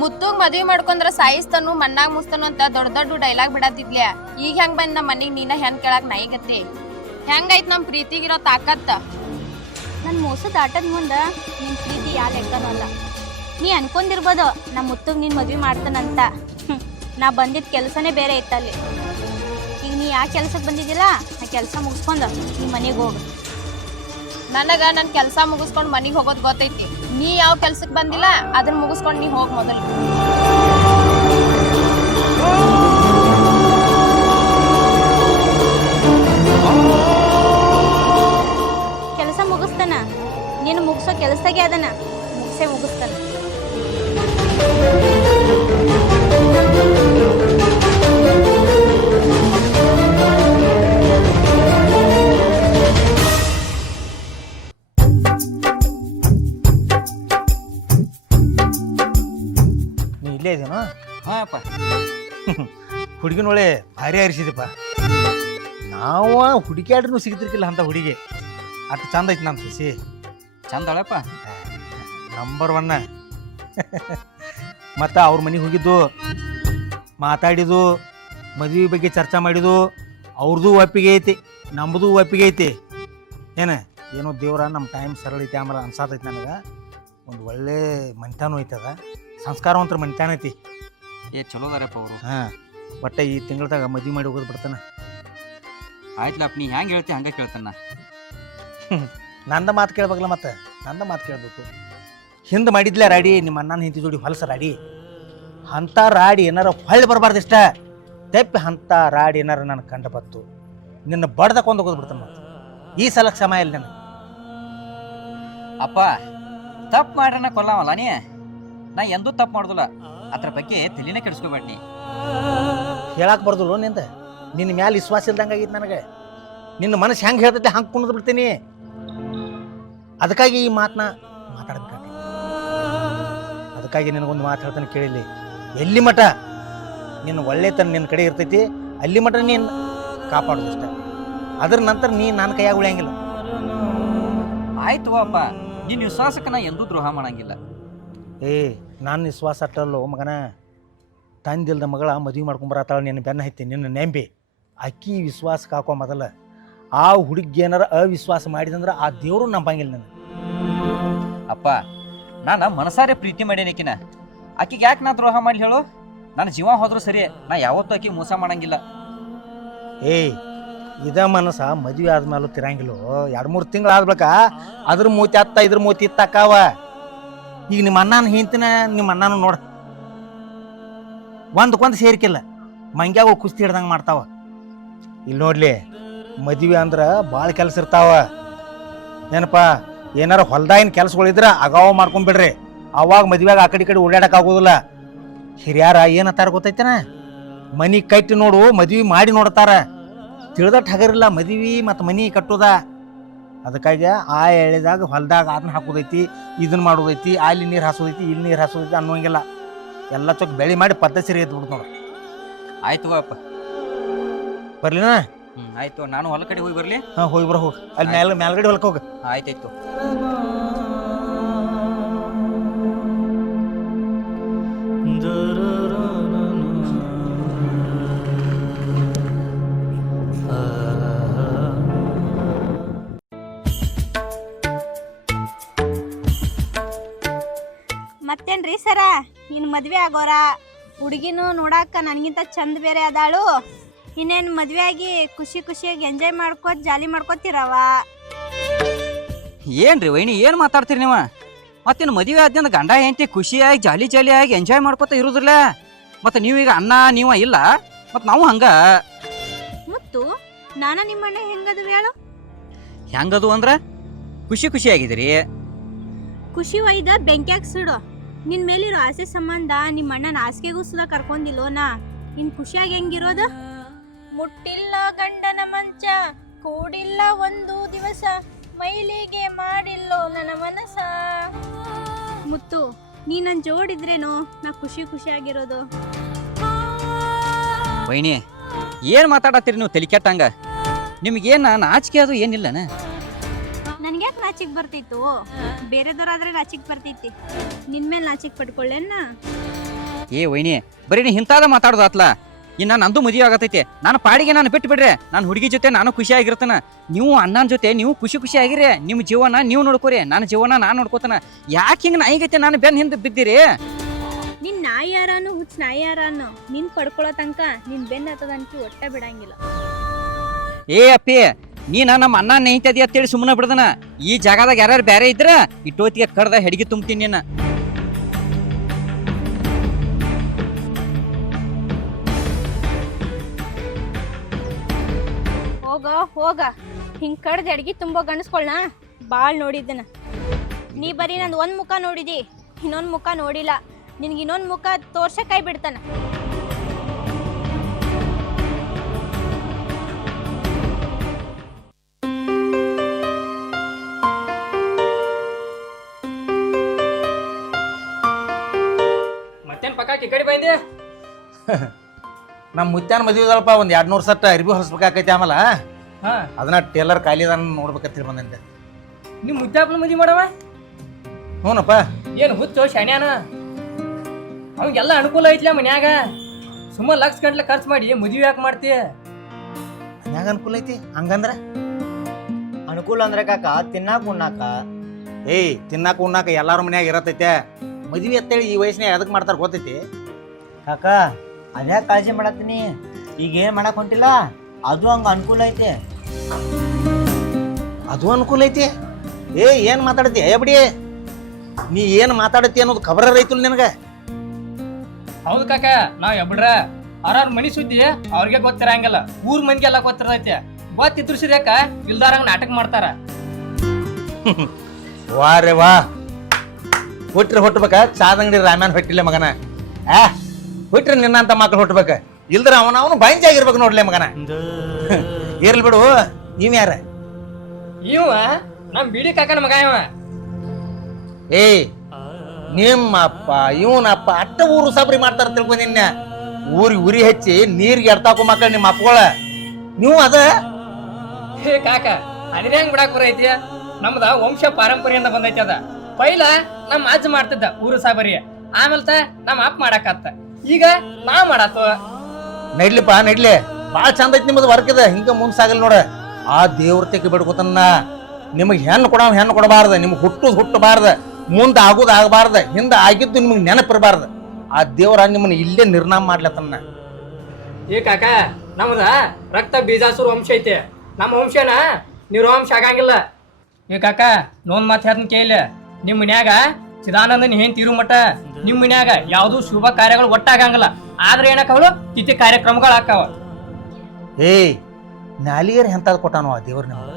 ಮುತ್ತುಗ್ ಮದ್ವಿ ಮಾಡ್ಕೊಂಡ್ರ ಸಾಯಿಸ್ತಾನು ಮಣ್ಣಾಗ್ ಮುಸ್ತಾನು ಅಂತ ದೊಡ್ಡ ದೊಡ್ಡ ಡೈಲಾಗ್ ಬಿಡತ್ತಿದ್ಲ್ಯ. ಈಗ ಹೆಂಗ್ ಬಂದ್ ನಮ್ಮ ಮನಿಗ್ ನೀನ ಹೆಣ್ ಕೇಳಾಕ್ ನಾಯಿಗತ್ತಿ. ಹೆಂಗೈತ್ ನಮ್ ಪ್ರೀತಿಗಿರೋ ತಾಕತ್ತ? ನನ್ ಮೋಸದ ಆಟದ ಮುಂದ ನಿನ್ ಪ್ರೀತಿ ಯಾ ಲೆಕ್ಕನೂ ಅಲ್ಲ. ನೀ ಅನ್ಕೊಂಡಿರ್ಬೋದು ನಾ ಮುತ್ತುಗ್ ನೀನ್ ಮದ್ವಿ ಮಾಡ್ತಾನಂತ. ನಾ ಬಂದಿದ್ ಕೆಲ್ಸನೇ ಬೇರೆ ಇತ್ತಲ್ಲಿ. ಈಗ ನೀ ಯಾ ಕೆಲ್ಸಕ್ಕೆ ಬಂದಿದ್ದಿಲ್ಲ, ಆ ಕೆಲ್ಸ ಮುಗಿಸ್ಕೊಂಡ ನೀ ಮನೆಗೆ ಹೋಗು. ನನಗ ನನ್ ಕೆಲ್ಸ ಮುಗಿಸ್ಕೊಂಡ್ ಮನಿಗ್ ಹೋಗೋದ್ ಗೊತ್ತೈತಿ. ನೀ ಯಾವ ಕೆಲ್ಸಕ್ ಬಂದಿಲ್ಲ ಅದನ್ನ ಮುಗಿಸ್ಕೊಂಡ್ ನೀ ಹೋಗ್ ಮೊದಲು. ಕೆಲಸ ಮುಗಿಸ್ತಾನ, ನೀನು ಮುಗಿಸೋ ಕೆಲಸದಾಗೆ ಅದನ ಮುಗಿಸ್ತಾನ. ನೀ ಇಲ್ಲೇ ಇದೇನೋ? ಹಾಂ ಅಪ್ಪ. ಹುಡುಗಿನೊಳೆ ಭಾರಿ ಹರಿಸಿದಪ್ಪ. ನಾವು ಹುಡುಕ್ಯಾಡ್ರೂ ಸಿಗ್ತಿರ್ಕಿಲ್ಲ ಅಂತ ಹುಡುಗಿ. ಅಷ್ಟು ಚಂದ ಐತಿ ನಮ್ಮ ಸಸಿ. ಚಂದ ಅಳಪ್ಪ. ನಂಬರ್ 1. ಮತ್ತು ಅವ್ರ ಮನೆಗೆ ಹೋಗಿದ್ದು, ಮಾತಾಡಿದ್ದು, ಮದುವೆ ಬಗ್ಗೆ ಚರ್ಚೆ ಮಾಡಿದ್ದು, ಅವ್ರದ್ದು ಒಪ್ಪಿಗೆ ಐತಿ, ನಮ್ಮದು ಒಪ್ಪಿಗೆ ಐತಿ. ಏನೋ ದೇವ್ರ ನಮ್ಮ ಟೈಮ್ ಸರಳ ಐತಿ ಆಮೇಲೆ ಅನ್ಸಾತೈತಿ ನನಗೆ. ಒಂದು ಒಳ್ಳೆ ಮನ್ತಾನು ಐತದ, ಸಂಸ್ಕಾರವಂತರ ಮನ್ತಾನ ಐತಿ. ಚಲೋ ಅದಾರಪ್ಪ ಅವರು. ಹಾಂ, ಒಟ್ಟು ಈ ತಿಂಗಳದಾಗ ಮದುವೆ ಮಾಡಿ ಹೋಗೋದು ಬಿಡ್ತಾನೆ. ಆಯ್ತಲಪ್ಪ, ನೀ ಹೆಂಗೆ ಹೇಳ್ತಿ ಹಂಗೆ ಕೇಳ್ತಾನ. ನಂದ ಮಾತು ಕೇಳ್ಬೇಕಲ್ಲ, ಮತ್ತೆ ನಂದ ಮಾತು ಕೇಳಬೇಕು. ಹಿಂದೆ ಮಾಡಿದ್ಲೇ ರಾಡಿ, ನಿಮ್ಮ ಅಣ್ಣನ ಹಿಂತಿ ಜೋಡಿ ಹೊಲಸ ರಾಡಿ. ಅಂಥ ರಾಡಿ ಏನಾರ ಹೊಳ್ಳಿ ಬರಬಾರ್ದು. ಇಷ್ಟ ತೆಪ್ಪಿ ಅಂಥ ರಾಡಿ ಏನಾರ ನನಗೆ ಕಂಡು ಬತ್ತು, ನಿನ್ನ ಬಡ್ದಕೊಂಡು ಹೋಗೋದು ಬಿಡ್ತಾನೆ. ಮತ್ತೆ ಈ ಸಲಕ್ಕೆ ಸಮಯ ಇಲ್ಲ ನನಗೆ. ಅಪ್ಪ, ತಪ್ಪು ಮಾಡ್ರನ ಕೊಲ್ಲಾವಲ್ಲ ನೀ. ನಾ ಎಂದೂ ತಪ್ಪು ಮಾಡೋದಿಲ್ಲ. ಅದ್ರ ಬಗ್ಗೆ ತಲೆನೇ ಕೆಡಿಸ್ಕೋಬೇಡ ನೀ. ಹೇಳಕ್ಕೆ ಬರ್ದಲ್ಲ ನಿಂದ. ನಿನ್ನ ಮ್ಯಾಲೆ ವಿಶ್ವಾಸ ಇಲ್ದಂಗೆ ಆಗಿತ್ತು ನನಗೆ. ನಿನ್ನ ಮನಸ್ಸು ಹೆಂಗೆ ಹೇಳ್ತೈತೆ ಹಂಗೆ ಕುಣಿದು ಬಿಡ್ತೀನಿ. ಅದಕ್ಕಾಗಿ ಈ ಮಾತನ್ನ ಮಾತಾಡ್ಬೇಕಾಗಿ. ಅದಕ್ಕಾಗಿ ನಿನಗೊಂದು ಮಾತು ಹೇಳ್ತಾನೆ ಕೇಳಿಲ್ಲಿ. ಎಲ್ಲಿ ಮಠ ನಿನ್ನ ಒಳ್ಳೆತನ ನಿನ್ನ ಕಡೆ ಇರ್ತೈತಿ ಅಲ್ಲಿ ಮಠ ನೀನು ಕಾಪಾಡೋದಷ್ಟ. ಅದ್ರ ನಂತರ ನೀನು ನನ್ನ ಕೈಯಾಗ ಉಳಿಯಂಗಿಲ್ಲ. ಆಯ್ತು ಅಪ್ಪ, ನಿನ್ನ ವಿಶ್ವಾಸಕ್ಕೆ ನಾ ಎಂದೂ ದ್ರೋಹ ಮಾಡಂಗಿಲ್ಲ. ನಾನು ವಿಶ್ವಾಸ ಅಟ್ಟಲ್ಲೋ ಮಗನ. ತಂದಿಲ್ದ ಮಗಳ ಮದುವೆ ಮಾಡ್ಕೊಂಬರತ್ತಾಳ, ನಿನ್ನ ಬೆನ್ನ ಹತ್ತಿ ನಿನ್ನ ನೆಂಬಿ. ಅಕ್ಕಿ ವಿಶ್ವಾಸಕ್ಕೆ ಹಾಕೋ ಮೊದಲ ಆ ಹುಡುಗಿ ಏನಾರ ಅವಿಶ್ವಾಸ ಮಾಡಿದಂದ್ರೆ ಆ ದೇವರು ನಂಬಂಗಿಲ್ಲ ನನಗೆ. ಅಪ್ಪ, ನಾನು ಮನಸಾರೆ ಪ್ರೀತಿ ಮಾಡೇನಿಕಿನ. ಆಕಿಗೆ ಯಾಕೆ ನಾ ದ್ರೋಹ ಮಾಡಿ ಹೇಳು? ನನ್ನ ಜೀವ ಹೋದ್ರೂ ಸರಿ, ನಾ ಯಾವತ್ತೂ ಆಕಿ ಮೋಸ ಮಾಡಂಗಿಲ್ಲ. ಇದ ಮನಸ್ಸ ಮದುವೆ ಆದ್ಮೇಲೂ ತಿರಂಗಿಲ್ಲೋ. 2-3 ತಿಂಗಳು ಆದ್ಬೇಕ ಅದ್ರ ಮೂತಿ ಹತ್ತ ಇದ್ರ ಮೂತಿ ಇತ್ತಾಕಾವ. ಈಗ ನಿಮ್ಮ ಅಣ್ಣನ ಹಿಂತಿನ ನಿಮ್ಮ ಅಣ್ಣನ ನೋಡ, ಒಂದಕ್ಕೊಂದು ಸೇರ್ಕಿಲ್ಲ. ಮಂಗ್ಯಾಗ ಕುಸ್ತಿ ಹಿಡ್ದಂಗೆ ಮಾಡ್ತಾವ. ಇಲ್ಲಿ ನೋಡ್ಲಿ, ಮದುವೆ ಅಂದ್ರೆ ಭಾಳ ಕೆಲಸ ಇರ್ತಾವ. ಏನಪ್ಪ, ಏನಾರ ಹೊಲ್ದಾಗಿನ ಕೆಲಸಗಳಿದ್ರ ಅಗಾವ ಮಾಡ್ಕೊಂಡ್ಬಿಡ್ರಿ. ಅವಾಗ ಮದುವೆಯಾಗ ಆ ಕಡೆ ಈ ಕಡೆ ಓಡಾಡಕ್ ಆಗೋದಿಲ್ಲ. ಹಿರಿಯಾರ ಏನತ್ತಾರ ಗೊತ್ತೈತೇನ? ಮನಿ ಕಟ್ಟಿ ನೋಡು, ಮದ್ವಿ ಮಾಡಿ ನೋಡ್ತಾರ. ತಿಳಿದಟ್ಟು ಹಗರಿಲ್ಲ ಮದ್ವಿ ಮತ್ತು ಮನಿ ಕಟ್ಟೋದ. ಅದಕ್ಕಾಗಿ ಆ ಎಳೆದಾಗ ಹೊಲ್ದಾಗ ಅದನ್ನ ಹಾಕೋದೈತಿ, ಇದನ್ನ ಮಾಡೋದೈತಿ, ಅಲ್ಲಿ ನೀರು ಹಾಸೋದೈತಿ, ಇಲ್ಲಿ ನೀರು ಹಾಸೋದೈತಿ ಅನ್ನೋಂಗಿಲ್ಲ. ಎಲ್ಲ ಚೊಕ್ ಬೆಳೆ ಮಾಡಿ ಪದ್ಧತಿ ಸರಿ ಎದ್ದು ಬಿಡ್ತು ನೋಡು. ಆಯ್ತು ಅಪ್ಪ, ಬರ್ಲಿನ? ಆಯ್ತು, ನಾನು ಹೊಲ ಕಡೆ ಹೋಗಿ ಬರ್ಲಿ. ಹಾಂ, ಹೋಗಿ ಬರ, ಹೋಗಿ ಅಲ್ಲಿ ಮೇಲ್ಗಡೆ ಹೊಲಕ್ಕೆ ಹೋಗ. ಆಯ್ತಾಯ್ತು. ಮತ್ತೇನ್ರಿ ಸರ, ಇನ್ನು ಮದ್ವೆ ಆಗೋರ ಹುಡುಗಿನೂ ನೋಡಾಕ ನನಗಿಂತ ಚಂದ ಬೇರೆ ಅದಾಳು. ಇನ್ನೇನು ಮದ್ವೆ ಆಗಿ ಖುಷಿ ಖುಷಿಯಾಗಿ ಎಂಜಾಯ್ ಮಾಡ್ಕೋತ ಜಾಲಿ ಮಾಡ್ಕೋತಿರವ. ಏನ್ರಿ ವೈನಿ, ಏನು ಮಾತಾಡ್ತೀರಿ ನೀವು? ಮತ್ತೇನು ಮದುವೆ ಆದ್ಯಂದ ಗಂಡ ಹೆಂಡತಿ ಖುಷಿಯಾಗಿ ಜಾಲಿಯಾಗಿ ಎಂಜಾಯ್ ಮಾಡ್ಕೋತ ಇರೋದಿಲ್ಲ. ಮತ್ತೆ ನೀವೀಗ ಅಣ್ಣ ನೀವ ಇಲ್ಲ, ಮತ್ತು ನಾವು ಹಂಗ. ಮತ್ತು ನಾನ ನಿಮ್ಮಣ್ಣ ಹೆಂಗದು ಹೇಳು? ಹೆಂಗದು ಅಂದ್ರೆ ಖುಷಿಯಾಗಿದ್ದೀರಿ. ಖುಷಿ ಒಯ್ದ ಬೆಂಕ್ಯಾಗ ಸುಡು. ನಿನ್ ಮೇಲಿರೋ ಆಸೆ ಸಂಬಂಧ ನಿಮ್ಮ ಅಣ್ಣನ ಹಾಸಿಗೆಗೂ ಸುದ ಕರ್ಕೊಂಡಿಲ್ಲೋನಾ? ಇನ್ ಖುಷಿಯಾಗಿ ಹೆಂಗಿರೋದ? ಮುಟ್ಟಿಲ್ಲ ಗಂಡನ ಮಂಚ, ಕೂಡಿಲ್ಲ ಒಂದು ದಿವಸ, ಮೈಲಿಗೆ ಮಾಡಿಲ್ಲೋ ನನ್ನ ಮನಸ. ಮುತ್ತು, ನೀ ನನ್ ಜೋಡಿದ್ರೇನೋ ನಾ ಖುಷಿಯಾಗಿರೋದು. ವೈನಿ, ಏನ್ ಮಾತಾಡತ್ತೀರಿ ನೀವು ತಲೆ ಕೆಟ್ಟಂಗ? ನಿಮ್ಗೇನ ನಾಚಿಕೆ ಅದು ಏನಿಲ್ಲನ? ನನ್ಗ್ಯಾಕೆ ನಾಚಿಕ್ ಬರ್ತಿತ್ತು? ಬೇರೆದವ್ರಾದ್ರೆ ನಾಚಿಕ್ ಬರ್ತೈತಿ, ನಿನ್ ಮೇಲೆ ನಾಚಿಕ್ ಪಡ್ಕೊಳ್ಳೇನ? ಏ ವೈನಿ ಬರೀ ನೀ ಇಂತಾದ ಮಾತಾಡೋದು ಆತ್ಲ ಇನ್ನ ನಂದು ಮದುವೆ ಆಗತೈತಿ ನಾನು ಪಾಡಿಗೆ ನಾನು ಬಿಟ್ಟು ಬಿಡ್ರೆ ನಾನು ಹುಡುಗಿ ಜೊತೆ ನಾನು ಖುಷಿಯಾಗಿರ್ತಾನ. ನೀವು ಅಣ್ಣನ ಜೊತೆ ನೀವು ಖುಷಿ ಆಗಿರಿ. ನಿಮ್ಮ ಜೀವನ ನೀವು ನೋಡ್ಕೋರಿ, ನನ್ನ ಜೀವನ ನಾನು ನೋಡ್ಕೋತಾನ. ಯಾಕೆ ಹಿಂಗೆ ನಾಯಿಗೈತೆ ನಾನು ಬೆನ್ನ ಹಿಂದೆ ಬಿದ್ದಿರಿ? ನಿನ್ ನಾಯಿ ಯಾರಾನು ಹುಚ್ಚ ನಾಯಿ ಯಾರಾನು ನಿನ್ ಪಡ್ಕೊಳ್ಳೋ ತನಕ ನಿನ್ ಬೆನ್ನ ಹತ್ತದಂಕಿ ಒಟ್ಟ ಬಿಡಂಗಿಲ್ಲ. ಏ ಅಪ್ಪಿ ನೀನ ನಮ್ಮ ಅಣ್ಣ ನೆಯ್ತದಿ ಅಂತೇಳಿ ಸುಮ್ಮನೆ ಬಿಡ್ದನ. ಈ ಜಾಗದಾಗ ಯಾರ್ಯಾರು ಬೇರೆ ಇದ್ರ ಇಟ್ಟೋತಿಗೆ ಕಡ್ದ ಹೆಡಿಗೆ ತುಂಬ್ತೀನಿ ನೀನ. ಹೋಗ ಹಿಂಗ್ ಕಡ್ದ ಅಡ್ಗಿ ತುಂಬಾ ಗಣಸ್ಕೊಳ್ನ ಬಾಳ್ ನೋಡಿದ್ದನ. ನೀ ಬರೀ ನಂದು ಒಂದ್ ಮುಖ ನೋಡಿದಿ, ಇನ್ನೊಂದ್ ಮುಖ ನೋಡಿಲ್ಲ. ನಿನ್ಗೆ ಇನ್ನೊಂದ್ ಮುಖ ತೋರ್ಸ ಕೈ ಬಿಡ್ತಾನ. ಮತ್ತೇನ್ ಪಕ್ಕ ಈ ಕಡೆ ಬಂದೆ? ನಮ್ಮ ಮುತ್ಯಾನ ಮದುವೆದಲ್ಪ ಒಂದು 200 ಸಟ್ಟ ಅರ್ಬಿ ಹೊಲಿಸ್ಬೇಕಾಕೈತಿ. ಆಮೇಲೆ ಹಾ ಅದನ್ನ ಟೇಲರ್ ಕಾಲಿದಾನ ನೋಡ್ಬೇಕಂತ ಬಂದಂತೆ. ನಿಮ್ ಮುದ್ದಾಪನ ಮದ್ವಿ ಮಾಡವ? ಹ್ಞೂನಪ್ಪ. ಏನ್ ಹುಚ್ಚು ಶಾಣ್ಯಾನ? ಅವಂಗೆಲ್ಲ ಅನುಕೂಲ ಐತ್ಲ ಮನ್ಯಾಗ. ಸುಮಾರು ಲಕ್ಷ ಗಂಟ್ಲೆ ಖರ್ಚು ಮಾಡಿ ಮದ್ವಿ ಯಾಕೆ ಮಾಡ್ತಿ? ಮನ್ಯಾಗ ಅನುಕೂಲ ಐತಿ ಹಂಗಂದ್ರ? ಅನುಕೂಲ ಅಂದ್ರೆ ಕಾಕ ತಿನ್ನಾಕ ಉಣ್ಣಾಕ. ಏಯ್ ತಿನ್ನಾಕ ಉಣ್ಣಾಕ ಎಲ್ಲಾರ ಮನ್ಯಾಗ ಇರತೈತೆ. ಮದ್ವಿ ಅಂತೇಳಿ ಈ ವಯಸ್ಸಿನಾಗ ಎದಕ್ ಮಾಡ್ತಾರ ಗೊತ್ತೈತಿ? ಕಾಕ ಅದ್ಯಾಕ ಕಾಳಜಿ ಮಾಡತ್ತೀನಿ. ಈಗ ಏನ್ ಮಾಡಕ್ ಹೊಂಟಿಲ್ಲ ಅದು ಹಂಗ ಅನುಕೂಲ ಐತಿ. ಅದು ಅನುಕೂಲ ಐತಿ? ಏ ಏನ್ ಮಾತಾಡತಿ? ಏ ಬಿಡಿ, ನೀ ಏನ್ ಮಾತಾಡತಿ ಅನ್ನೋದು ಖಬರ ಐತಲ್ ನಿನಗ? ಹೌದು ಕಾಕ, ನಾವ್ ಎಬ್ಬಿಡ್ರ ಅವ್ರವ್ರ ಮನಿ ಸುದ್ದಿ ಅವ್ರಿಗೆ ಗೊತ್ತಿರಂಗಿಲ್ಲ, ಊರ್ ಮಂದಿಗೆಲ್ಲ ಗೊತ್ತಿರ್ತೈತಿ. ಗೊತ್ತಿದ್ರು ಸಿರ್ಯಾಕ ಇಲ್ದಾರಂಗ ನಾಟಕ ಮಾಡ್ತಾರ. ವಾ ರೇ ವಾ, ಹುಟ್ಟ್ರೆ ಹುಟ್ಟಬೇಕ ಚಾದಂಗಡಿ ರಾಮ್ಯಾನ್ ಹೊಟ್ಟಿಲ್ಲ ಮಗನ. ಹುಟ್ಟ್ರೆ ನಿನ್ನಂತ ಮಕ್ಳು ಹುಟ್ಟಬೇಕ, ಇಲ್ದ್ರ ಅವನು ಬೈಂಜಾಗಿರ್ಬೇಕು ನೋಡ್ಲೆ ಮಗನ. ಇರ್ಲಿ ಬಿಡು. ನೀವ್ ಯಾರ? ಇವ ನಮ್ ಬಿಡಿ ಕಾಕನ ಮಗ ಇವ. ಏಯ್ ನಿಮ್ಮಪ್ಪ ಇವನಪ್ಪ ಅಟ್ಟ ಊರು ಸಾಬ್ರಿ ಮಾಡ್ತಾರ ತಿಳ್ಕೊಂಡಿನ. ಉರಿ ಹಚ್ಚಿ ನೀರ್ಗೆ ಎಡ್ತಾಕೋ ಮಕ್ಕಳು ನಿಮ್ಮ ಅಪ್ಪಗಳ ನೀವು. ಅದ ಹೇ ಕಾಕ, ಅದ್ರ ಹೆಂಗ್ ಬಿಡಾಕ್ ಬರೈತಿ? ನಮ್ದ ವಂಶ ಪಾರಂಪರ್ಯದಿಂದ ಬಂದೈತಿ. ಅದ ಪೈಲ ನಮ್ಮ ಅಜ್ಜ ಮಾಡ್ತಿದ್ದ ಊರು ಸಾಬರಿ, ಆಮೇಲೆ ನಮ್ಮ ಅಪ್ಪ ಮಾಡಾಕತ್ತ, ಈಗ ನಾವ್ ಮಾಡಾತು. ನಡ್ಲಿಪ್ಪ ನಡ್ಲಿ, ಬಾಳ ಚಂದ ಐತಿ ನಿಮ್ಮದು ವರ್ಕ್ ಇದೆ. ಹಿಂಗ ಮುಂದ್ ಸಾಗಲ್ ನೋಡ. ಆ ದೇವ್ರ ತೆಗಿ ಬಿಡ್ಕೊತನ್ನ. ನಿಮಗ್ ಹೆಣ್ಣು ಕೊಡಬಾರ್ದ, ನಿಮ್ಗೆ ಹುಟ್ಟಬಾರ್ದ, ಮುಂದೆ ಆಗುದು ಆಗಬಾರ್ದ, ಹಿಂದ ಆಗಿದ್ದು ನಿಮಗ್ ನೆನಪಿರಬಾರ್ದ. ಆ ದೇವ್ರ ನಿಮ್ಮನ್ನ ಇಲ್ಲೇ ನಿರ್ನಾಮ ಮಾಡ್ಲತ್ತನ್ನ. ಏ ಕಾಕ, ನಮ್ದ ರಕ್ತ ಬೀಜಾಸುರ ವಂಶ ಐತಿ. ನಮ್ಮ ವಂಶನ ನಿರ್ವಂಶ ಆಗಂಗಿಲ್ಲ. ಏ ಕಾಕ, ನೋನ್ ಮಾತು ಹೇಳ್ತೀನಿ ಕೇಳ. ನಿಮ್ ಮನ್ಯಾಗ ಚಿದಾನಂದನ್ ಏನ್ ತೀರು ಮಟ್ಟ ನಿಮ್ ಮನ್ಯಾಗ ಯಾವ್ದು ಶುಭ ಕಾರ್ಯಗಳು ಒಟ್ಟಾಗಂಗಿಲ್ಲ. ಆದ್ರೆ ಏನಕ್ಕವಳು ತಿಥಿ ಕಾರ್ಯಕ್ರಮಗಳು ಹಾಕಾವ. ಏಯ್ ನಾಲಿಗರ್ ಎಂತಾದ್ ಕೊಟ್ಟಾನೋ ಆ ದೇವ್ರ ನಿಮ್ಗೆ?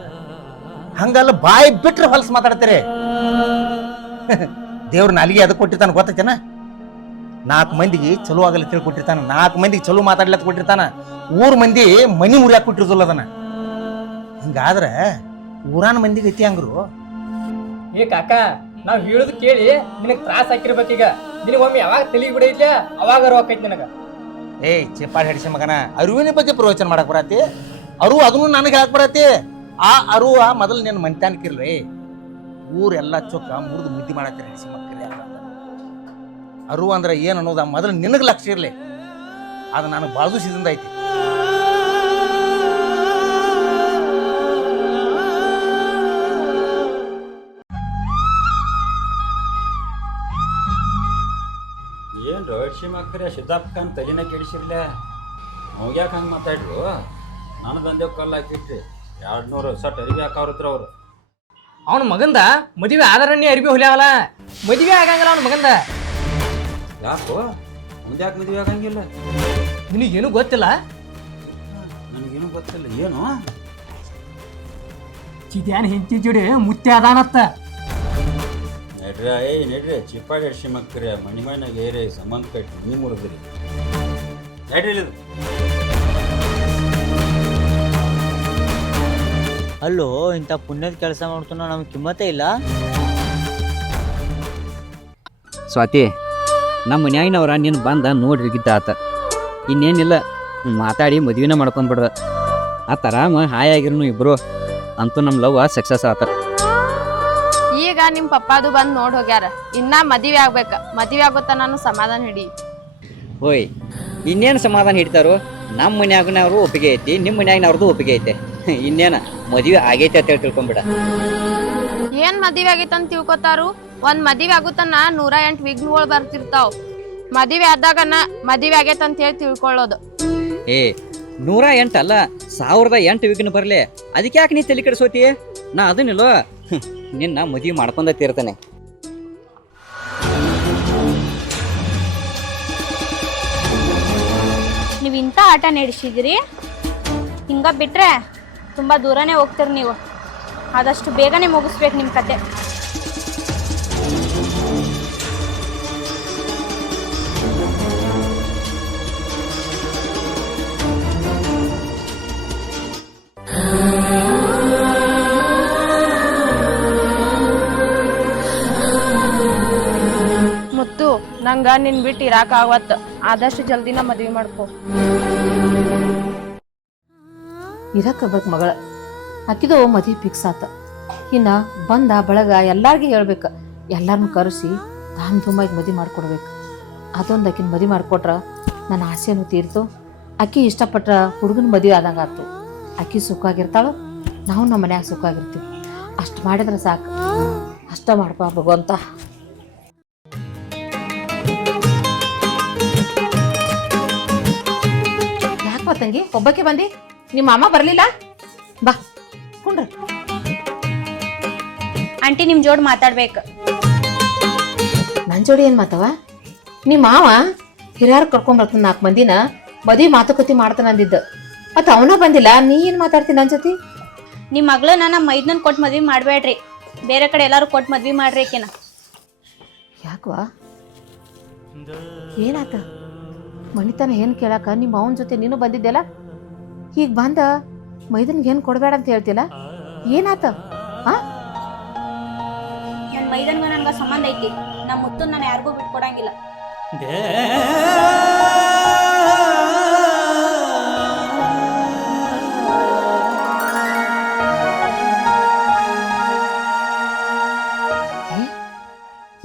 ಹಂಗಲ್ಲ ಬಾಯಿ ಬಿಟ್ರೆ ಹೊಲಸ್ ಮಾತಾಡ್ತೀರಿ. ದೇವ್ರ ನಾಲಿಗೆ ಅದಕ್ಕೆ ಕೊಟ್ಟಿರ್ತಾನ ಗೊತ್ತೈತೇನ? 4 ಮಂದಿಗೆ ಚಲೋ ಆಗಲ್ಲ ತಿಳ್ಕೊಟ್ಟಿರ್ತಾನ, 4 ಮಂದಿಗೆ ಚಲೋ ಮಾತಾಡ್ಲತ್ ಕೊಟ್ಟಿರ್ತಾನ. ಊರ್ ಮಂದಿ ಮನಿ ಮುರಿಯಾಕ ಕೊಟ್ಟಿರ್ದಲ್ಲ ಅದನ್ನ. ಹಿಂಗಾದ್ರೆ ಊರಾನ ಮಂದಿಗೆ ಐತಿ ಹಂಗ್ರು. ಏ ಕಾಕ, ನಾವ್ ಹೇಳುದು ಕೇಳಿ ನಿನಗ್ ತ್ರಾಸ ಹಾಕಿರ್ಬೇಕೀಗ. ನಿನಗ್ ಒಮ್ಮೆ ಯಾವಾಗ ತಲಿ ಬಿಡೈತ್ಲ ಅವಾಗ ರೋಕೈತಿ ನಿನಗ. ಏಯ್ ಚಿಪ್ಪಾಡಿ ಹಡಿಸಿ ಮಗನ, ಅರಿವಿನ ಬಗ್ಗೆ ಪ್ರವಚನ ಮಾಡಕ್ ಬರತಿ. ಅದನ್ನು ನನಗೆ ಹೇಳಕ್ ಬರತಿ. ಆ ಅರುವ ಮೊದಲು ನಿನ್ನ ಮಂತ್ಯಾನಕ್ಕಿರ್ಲಿ. ಊರೆಲ್ಲ ಚೊಕ್ಕ ಮುರಿದು ಮುದ್ದಿ ಮಾಡತ್ತೀರಿ ಹಡಿಸಿ ಮಕ್ಕಳು. ಅರುವ ಅಂದ್ರೆ ಏನ್ ಅನ್ನೋದ ಮೊದಲು ನಿನಗೆ ಲಕ್ಷ್ಯ ಇರ್ಲಿ. ಅದು ನನಗೆ ಬಾಳದು ಸಿದಿಂದ ಐತಿ. ಏನು ರೋಡ್ಸಿ ಮಕ್ಕರೆ ಸಿದ್ದಪ್ಪನ ತಲೆನ ಕೆಡಿಸಿರ್ಲ. ಅವ್ಯಾಕೆ ಹಂಗೆ ಮಾತಾಡ್ರು? ನಾನು ಬಂದೇವು ಕಲ್ಲು ಹಾಕಿಟ್ರಿ 200 ಸಟ್ ಅರಿವಿ ಹಾಕವ್ರತ್ರ ಅವ್ರು. ಅವನ ಮಗಂದ ಮದುವೆ ಆದರಣ್ಣಿ ಅರಿವಿ ಹೊಲಿಯಾವಲ್ಲ, ಮದುವೆ ಆಗಂಗಿಲ್ಲ ಅವನ ಮಗಂದ. ಯಾಕೋ ಮುಂದೆ ಯಾಕೆ ಮದುವೆ ಆಗಂಗಿಲ್ಲ? ನಿನಗೇನು ಗೊತ್ತಿಲ್ಲ? ನನಗೇನು ಗೊತ್ತಿಲ್ಲ. ಏನು ಚಿದ್ಯಾನ ಹೆಂಡತಿ ಜೋಡಿ ಮುತ್ತೆ ಅದಾನತ್ತ. ನಡ್ರಿ ಚಿಪ್ಪಾಡಿ ಹಡ್ಸಿ ಮಕ್ಕರೆ ಮನಿ ಮೈನಾಗ ಏರಿ ಸಂಬಂಧ ಕಟ್ಟಿ ಮನಿ ಮುರಿದ್ರಿ. ನಡ್ರಿ ಇದು ಅಲ್ಲೋ ಇಂಥ ಪುಣ್ಯದ ಕೆಲಸ ಮಾಡ್ತಾನೋ ನಮ್ಗೆ ಕಿಮ್ಮತ್ತೇ ಇಲ್ಲ. ಸ್ವಾತಿ, ನಮ್ಮ ಮನ್ಯಾಗಿನವ್ರ ನೀನು ಬಂದ ನೋಡಿ ಹಿಗಿದ್ದ ಆತ. ಇನ್ನೇನಿಲ್ಲ, ಮಾತಾಡಿ ಮದುವೆನ ಮಾಡ್ಕೊಂಡ್ಬಿಡ್ದ. ಆ ತರಾಮ ಹಾಯಾಗಿರ್ನು ಇಬ್ರು. ಅಂತೂ ನಮ್ಮ ಲವ್ ಸಕ್ಸಸ್ ಆತ. ಈಗ ನಿಮ್ ಪಪ್ಪಾದು ಬಂದ್ ನೋಡ್ ಹೋಗ್ಯಾರ. ಇನ್ನ ಮದ್ವೆ ಆಗ್ಬೇಕ. ಮದ್ವೆ ಆಗುತ್ತ ನಾನು ಸಮಾಧಾನ ಹಿಡಿ. ಹೋಯ್ ಇನ್ನೇನು ಸಮಾಧಾನ ಹಿಡ್ತಾರೋ ನಮ್ಮ ಮನ್ಯಾಗನವ್ರು ಒಪ್ಪಿಗೆ ಐತಿ ನಿಮ್ಮ ಮನ್ಯಾಗನವ್ರದ್ದು ಒಪ್ಪಿಗೆ ಐತೆ ಇನ್ನೇನು ಮದುವೆ ಆಗೈತೆ ಅಂತ ಹೇಳಿ ತಿಳ್ಕೊಂಬಿಡ. ಏನ್ ಮದ್ವೆ ಆಗೈತಂತ ತಿಳ್ಕೊತಾರು. ಒಂದ್ ಮದ್ವೆ ಆಗುತ್ತನ 108 ವಿಘ್ನಗಳು ಬರ್ತಿರ್ತಾವ್. ಮದ್ವೆ ಆದಾಗನ ಮದ್ವೆ ಆಗೈತಂತ ಹೇಳಿ ತಿಳ್ಕೊಳ್ಳೋದು. 108 ಅಲ್ಲ 1008 ವಿಘ್ನ ಬರ್ಲಿ, ಅದಕ್ಕೆ ಯಾಕೆ ನೀ ತಲೆ ಕೆಡಿಸೋತಿ? ನಾ ಅದನ್ನಿಲ್ಲೋ ನಿನ್ನ ಮದುವೆ ಮಾಡ್ಕೊಂಡ ತೀರ್ತಾನೆ. ನೀವು ಇಂಥ ಆಟ ನಡೆಸಿದಿರಿ, ಹಿಂಗ ಬಿಟ್ರೆ ತುಂಬ ದೂರನೇ ಹೋಗ್ತೀರಿ ನೀವು. ಆದಷ್ಟು ಬೇಗನೆ ಮುಗಿಸ್ಬೇಕು ನಿಮ್ಮ ಕತೆ. ಮುತ್ತು, ನಂಗ ನಿನ್ ಬಿಟ್ಟು ಇರಾಕ ಆಗವತ್ತ. ಆದಷ್ಟು ಜಲ್ದಿನ ಮದ್ವಿ ಮಾಡ್ಕೊ. ಇರಕ್ಕೆ ಬೇಕು ಮಗಳ. ಆಕಿದು ಮದುವೆ ಫಿಕ್ಸ್ ಆತ. ಇನ್ನು ಬಂದ ಬಳಗ ಎಲ್ಲಾರ್ಗಿ ಹೇಳ್ಬೇಕು. ಎಲ್ಲಾರನ್ನೂ ಕರೆಸಿ ಧಾಮ್ ಧೂಮಾಗಿ ಮದುವೆ ಮಾಡ್ಕೊಡ್ಬೇಕು. ಅದೊಂದು ಆಕಿನ ಮದುವೆ ಮಾಡಿಕೊಟ್ರೆ ನನ್ನ ಆಸೆನೂ ತೀರ್ತು. ಆಕಿ ಇಷ್ಟಪಟ್ಟ ಹುಡುಗನ ಮದುವೆ ಆದಂಗೆ ಆಯ್ತು. ಆಕಿ ಸುಖ ಆಗಿರ್ತಾಳು, ನಾವು ನಮ್ಮ ಮನ್ಯಾಗ ಸುಖ ಆಗಿರ್ತೀವಿ. ಅಷ್ಟು ಮಾಡಿದ್ರೆ ಸಾಕು. ಅಷ್ಟ ಮಾಡ್ಪ ಭಗವಂತ. ಯಾಕೋ ತಂಗಿ ಒಬ್ಬಕ್ಕೆ ಬಂದಿ? ನಿಮ್ಮ ಅಮ್ಮ ಬರಲಿಲ್ಲ? ಬಾ ಕುಂಡ್ರ. ಆಂಟಿ ನಿಮ್ಮ ಜೋಡಿ ಮಾತಾಡ್ಬೇಕು. ನನ್ನ ಜೋಡಿ ಏನು ಮಾತವ? ನಿಮ್ಮ ಮಾವ ಹಿರಿಯರು ಕರ್ಕೊಂಬರ್ತಾನೆ 4 ಮಂದಿನ ಮದುವೆ ಮಾತುಕತೆ ಮಾಡ್ತಾನೆ ಅಂದಿದ್ದ. ಮತ್ತು ಅವನ ಬಂದಿಲ್ಲ, ನೀ ಏನು ಮಾತಾಡ್ತೀನಿ ನನ್ನ ಜೊತೆ? ನಿಮ್ಮ ಮಗಳನ್ನ ನಮ್ಮ ಮೈದನನ್ ಕೊಟ್ಟು ಮದ್ವೆ ಮಾಡಬೇಡ್ರಿ. ಬೇರೆ ಕಡೆ ಎಲ್ಲರೂ ಕೊಟ್ಟು ಮದ್ವೆ ಮಾಡ್ರಿ ಆಕೆನ. ಯಾಕವಾ ಏನಾತ? ಮಣಿತನ ಏನು ಕೇಳಾಕ ನಿಮ್ಮ ಅವನ ಜೊತೆ ನೀನು ಬಂದಿದ್ದೆಲ್ಲ. ಈಗ ಬಂದ ಮೈದನ್ಗೆ ಏನು ಕೊಡಬೇಡ ಅಂತ ಹೇಳ್ತಿಲ್ಲ, ಏನಾತ? ನನ್ನ ಮೈದನ್ಗ ನನ್ಗೆ ಸಂಬಂಧ ಐತಿ. ನಮ್ಮ ಮುತ್ತು ನಾನು ಯಾರಿಗೂ ಬಿಟ್ಕೊಡಂಗಿಲ್ಲ.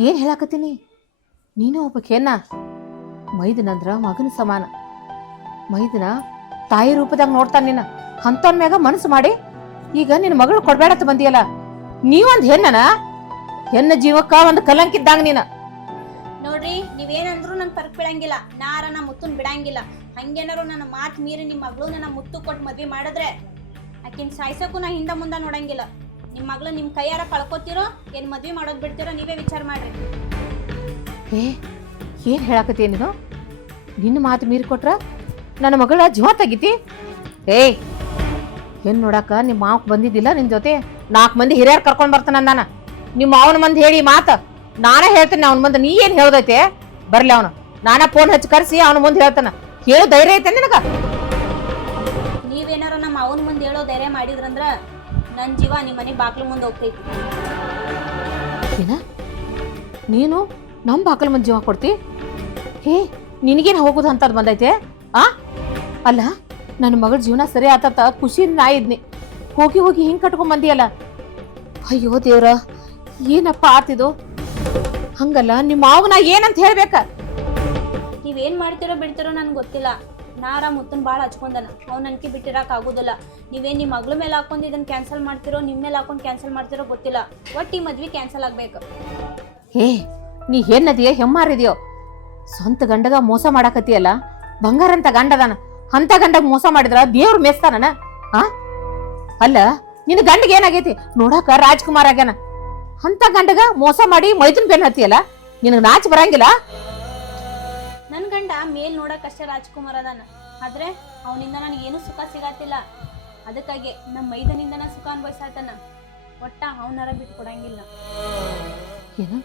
ಏನು ಹೇಳಾಕತ್ತೀನಿ? ನೀನು ಒಬ್ಬಕೇನ? ಮೈದನಂದ್ರ ಮಗನ ಸಮಾನ. ಮೈದನ ತಾಯಿ ರೂಪದಾಗ ನೋಡ್ತಾನೆ ನಿನ್ನ. ಅಂತವನ್ ಮ್ಯಾಗ ಮನಸ್ಸು ಮಾಡಿ ಈಗ ನಿನ್ನ ಮಗಳು ಕೊಡ್ಬೇಡತ್ತ ಬಂದಿಯಲ್ಲ. ನೀವೊಂದು ಹೆಣ್ಣನ? ಹೆಣ್ಣ ಜೀವಕ್ಕ ಒಂದು ಕಲಂಕಿದ್ದಂಗ ನೀನ. ನೋಡ್ರಿ, ನೀವೇನಂದ್ರು ನನ್ ಪರ್ಕ್ ಬಿಡಂಗಿಲ್ಲ. ನಾರ ನಮ್ಮ ಮುತ್ತನ್ ಬಿಡಂಗಿಲ್ಲ. ಹಂಗೇನಾರು ನನ್ನ ಮಾತು ಮೀರಿ ನಿಮ್ಮ ಮಗಳು ನನ್ನ ಮುತ್ತು ಕೊಟ್ಟು ಮದ್ವೆ ಮಾಡಿದ್ರೆ ಆಕಿನ ಸಾಯ್ಸಕ್ಕೂ ನಾ ಹಿಂದ ಮುಂದೆ ನೋಡಂಗಿಲ್ಲ. ನಿಮ್ಮ ಮಗಳು ನಿಮ್ಮ ಕೈಯಾರ ಕಳ್ಕೊತಿರೋ ಏನು ಮದ್ವೆ ಮಾಡೋದು ಬಿಡ್ತಿರೋ ನೀವೇ ವಿಚಾರ ಮಾಡ್ರಿ. ಏನು ಹೇಳಾಕತ್ತೀಯ ನೀನು? ನಿನ್ನ ಮಾತು ಮೀರಿ ಕೊಟ್ರ ನನ್ನ ಮಗಳ ಜೀವ ತೆಗಿತಿ? ಏನು ನೋಡಾಕ ನಿಮ್ಮ ಮಾವಕ್ಕೆ ಬಂದಿದ್ದಿಲ್ಲ ನಿನ್ನ ಜೊತೆ? 4 ಮಂದಿ ಹಿರಿಯರು ಕರ್ಕೊಂಡು ಬರ್ತಾನ ನಾನು. ನಿಮ್ಮ ಅವನ ಮಂದಿ ಹೇಳಿ ಮಾತು ನಾನೇ ಹೇಳ್ತೀನಿ. ಅವನ ಮುಂದೆ ನೀ ಏನು ಹೇಳ್ದೈತೆ? ಬರ್ಲಿ ಅವನು, ನಾನೇ ಫೋನ್ ಹಚ್ಚಿ ಕರೆಸಿ ಅವನ ಮುಂದೆ ಹೇಳ್ತಾನ. ಹೇಳು ಧೈರ್ಯ ಐತೆ ನಿನಗ? ನೀವೇನಾರು ನಮ್ಮ ಅವನ ಮುಂದೆ ಹೇಳೋ ಧೈರ್ಯ ಮಾಡಿದ್ರಂದ್ರ ನನ್ನ ಜೀವ ನಿಮ್ಮ ಮನೆ ಬಾಗ್ಲು ಮುಂದೆ ಹೋಗ್ತೈತಿ. ಏನ ನೀನು ನಮ್ಮ ಬಾಕಲ್ ಮುಂದೆ ಜೀವ ಕೊಡ್ತಿ? ನಿನಗೇನು ಹೋಗೋದು ಅಂತದ್ ಬಂದೈತೆ? ಅಲ್ಲ, ನನ್ನ ಮಗಳ ಜೀವನ ಸರಿ ಆತತ್ತ ಖುಷಿಯಿಂದ ನಾ ಇದ್ನಿ. ಹೋಗಿ ಹೋಗಿ ಹಿಂಗೆ ಕಟ್ಕೊಂಡ್ ಬಂದಿಯಲ್ಲ. ಅಯ್ಯೋ ದೇವ್ರ, ಏನಪ್ಪ ಆತಿದು? ಹಂಗಲ್ಲ, ನಿಮ್ಮ ಮಾವನ ಏನಂತ ಹೇಳ್ಬೇಕ? ನೀವೇನ್ ಮಾಡ್ತಿರೋ ಬಿಡ್ತಿರೋ ನನ್ಗೆ ಗೊತ್ತಿಲ್ಲ. ನಾರ ಮುತ್ತನ್ ಭಾಳ ಹಚ್ಕೊಂಡನ. ಅವ್ನು ನನಗೆ ಬಿಟ್ಟಿರಕ್ ಆಗೋದಿಲ್ಲ. ನೀವೇನು ನಿಮ್ಮ ಮಗಳ ಮೇಲೆ ಹಾಕೊಂಡು ಇದನ್ನು ಕ್ಯಾನ್ಸಲ್ ಮಾಡ್ತಿರೋ, ನಿಮ್ಮ ಮೇಲೆ ಹಾಕೊಂಡು ಕ್ಯಾನ್ಸಲ್ ಮಾಡ್ತಿರೋ ಗೊತ್ತಿಲ್ಲ. ಒಟ್ಟು ಈ ಮದ್ವೆ ಕ್ಯಾನ್ಸಲ್ ಆಗ್ಬೇಕು. ನೀ ಏನದಿಯೋ ಹೆಮ್ಮಾರಿದ್ಯೋ? ಸ್ವಂತ ಗಂಡಗ ಮೋಸ ಮಾಡಾಕತ್ತಿಯಲ್ಲ. ಬಂಗಾರ ಅಂತ ಗಂಡದಾನ, ಅಂತ ಗಂಡಗ ಮೋಸ ಮಾಡಿದ್ರ ದೇವ್ರು ಮೆಸ್ತಾನ? ಅಲ್ಲ, ನಿನ್ನ ಗಂಡಗೆ ಏನಾಗೈತಿ? ನೋಡಾಕ ರಾಜ್ಕುಮಾರ್ ಆಗ್ಯಾನ. ಅಂತ ಗಂಡಗ ಮೋಸ ಮಾಡಿ ಮೈದನ್ ಬೆನ್ ಹತ್ತಿಯಲ್ಲ. ನಿನಗೆ ನಾಚ್ ಬರಂಗಿಲ್ಲ? ನನ್ನ ಗಂಡ ಮೇಲ್ ನೋಡಕ್ಕಷ್ಟೇ ರಾಜ್ಕುಮಾರ್ ಅದಾನ, ಆದ್ರೆ ಅವನಿಂದ ನನಗೇನು ಸುಖ ಸಿಗತ್ತಿಲ್ಲ. ಅದಕ್ಕಾಗಿ ನಮ್ಮ ಮೈದನಿಂದ ನಾ ಸುಖ ಅನುಭವಿಸಾತನ. ಒಟ್ಟ ಅವನಾರ ಬಿಟ್ಟು ಕೊಡಂಗಿಲ್ಲ. ಏನು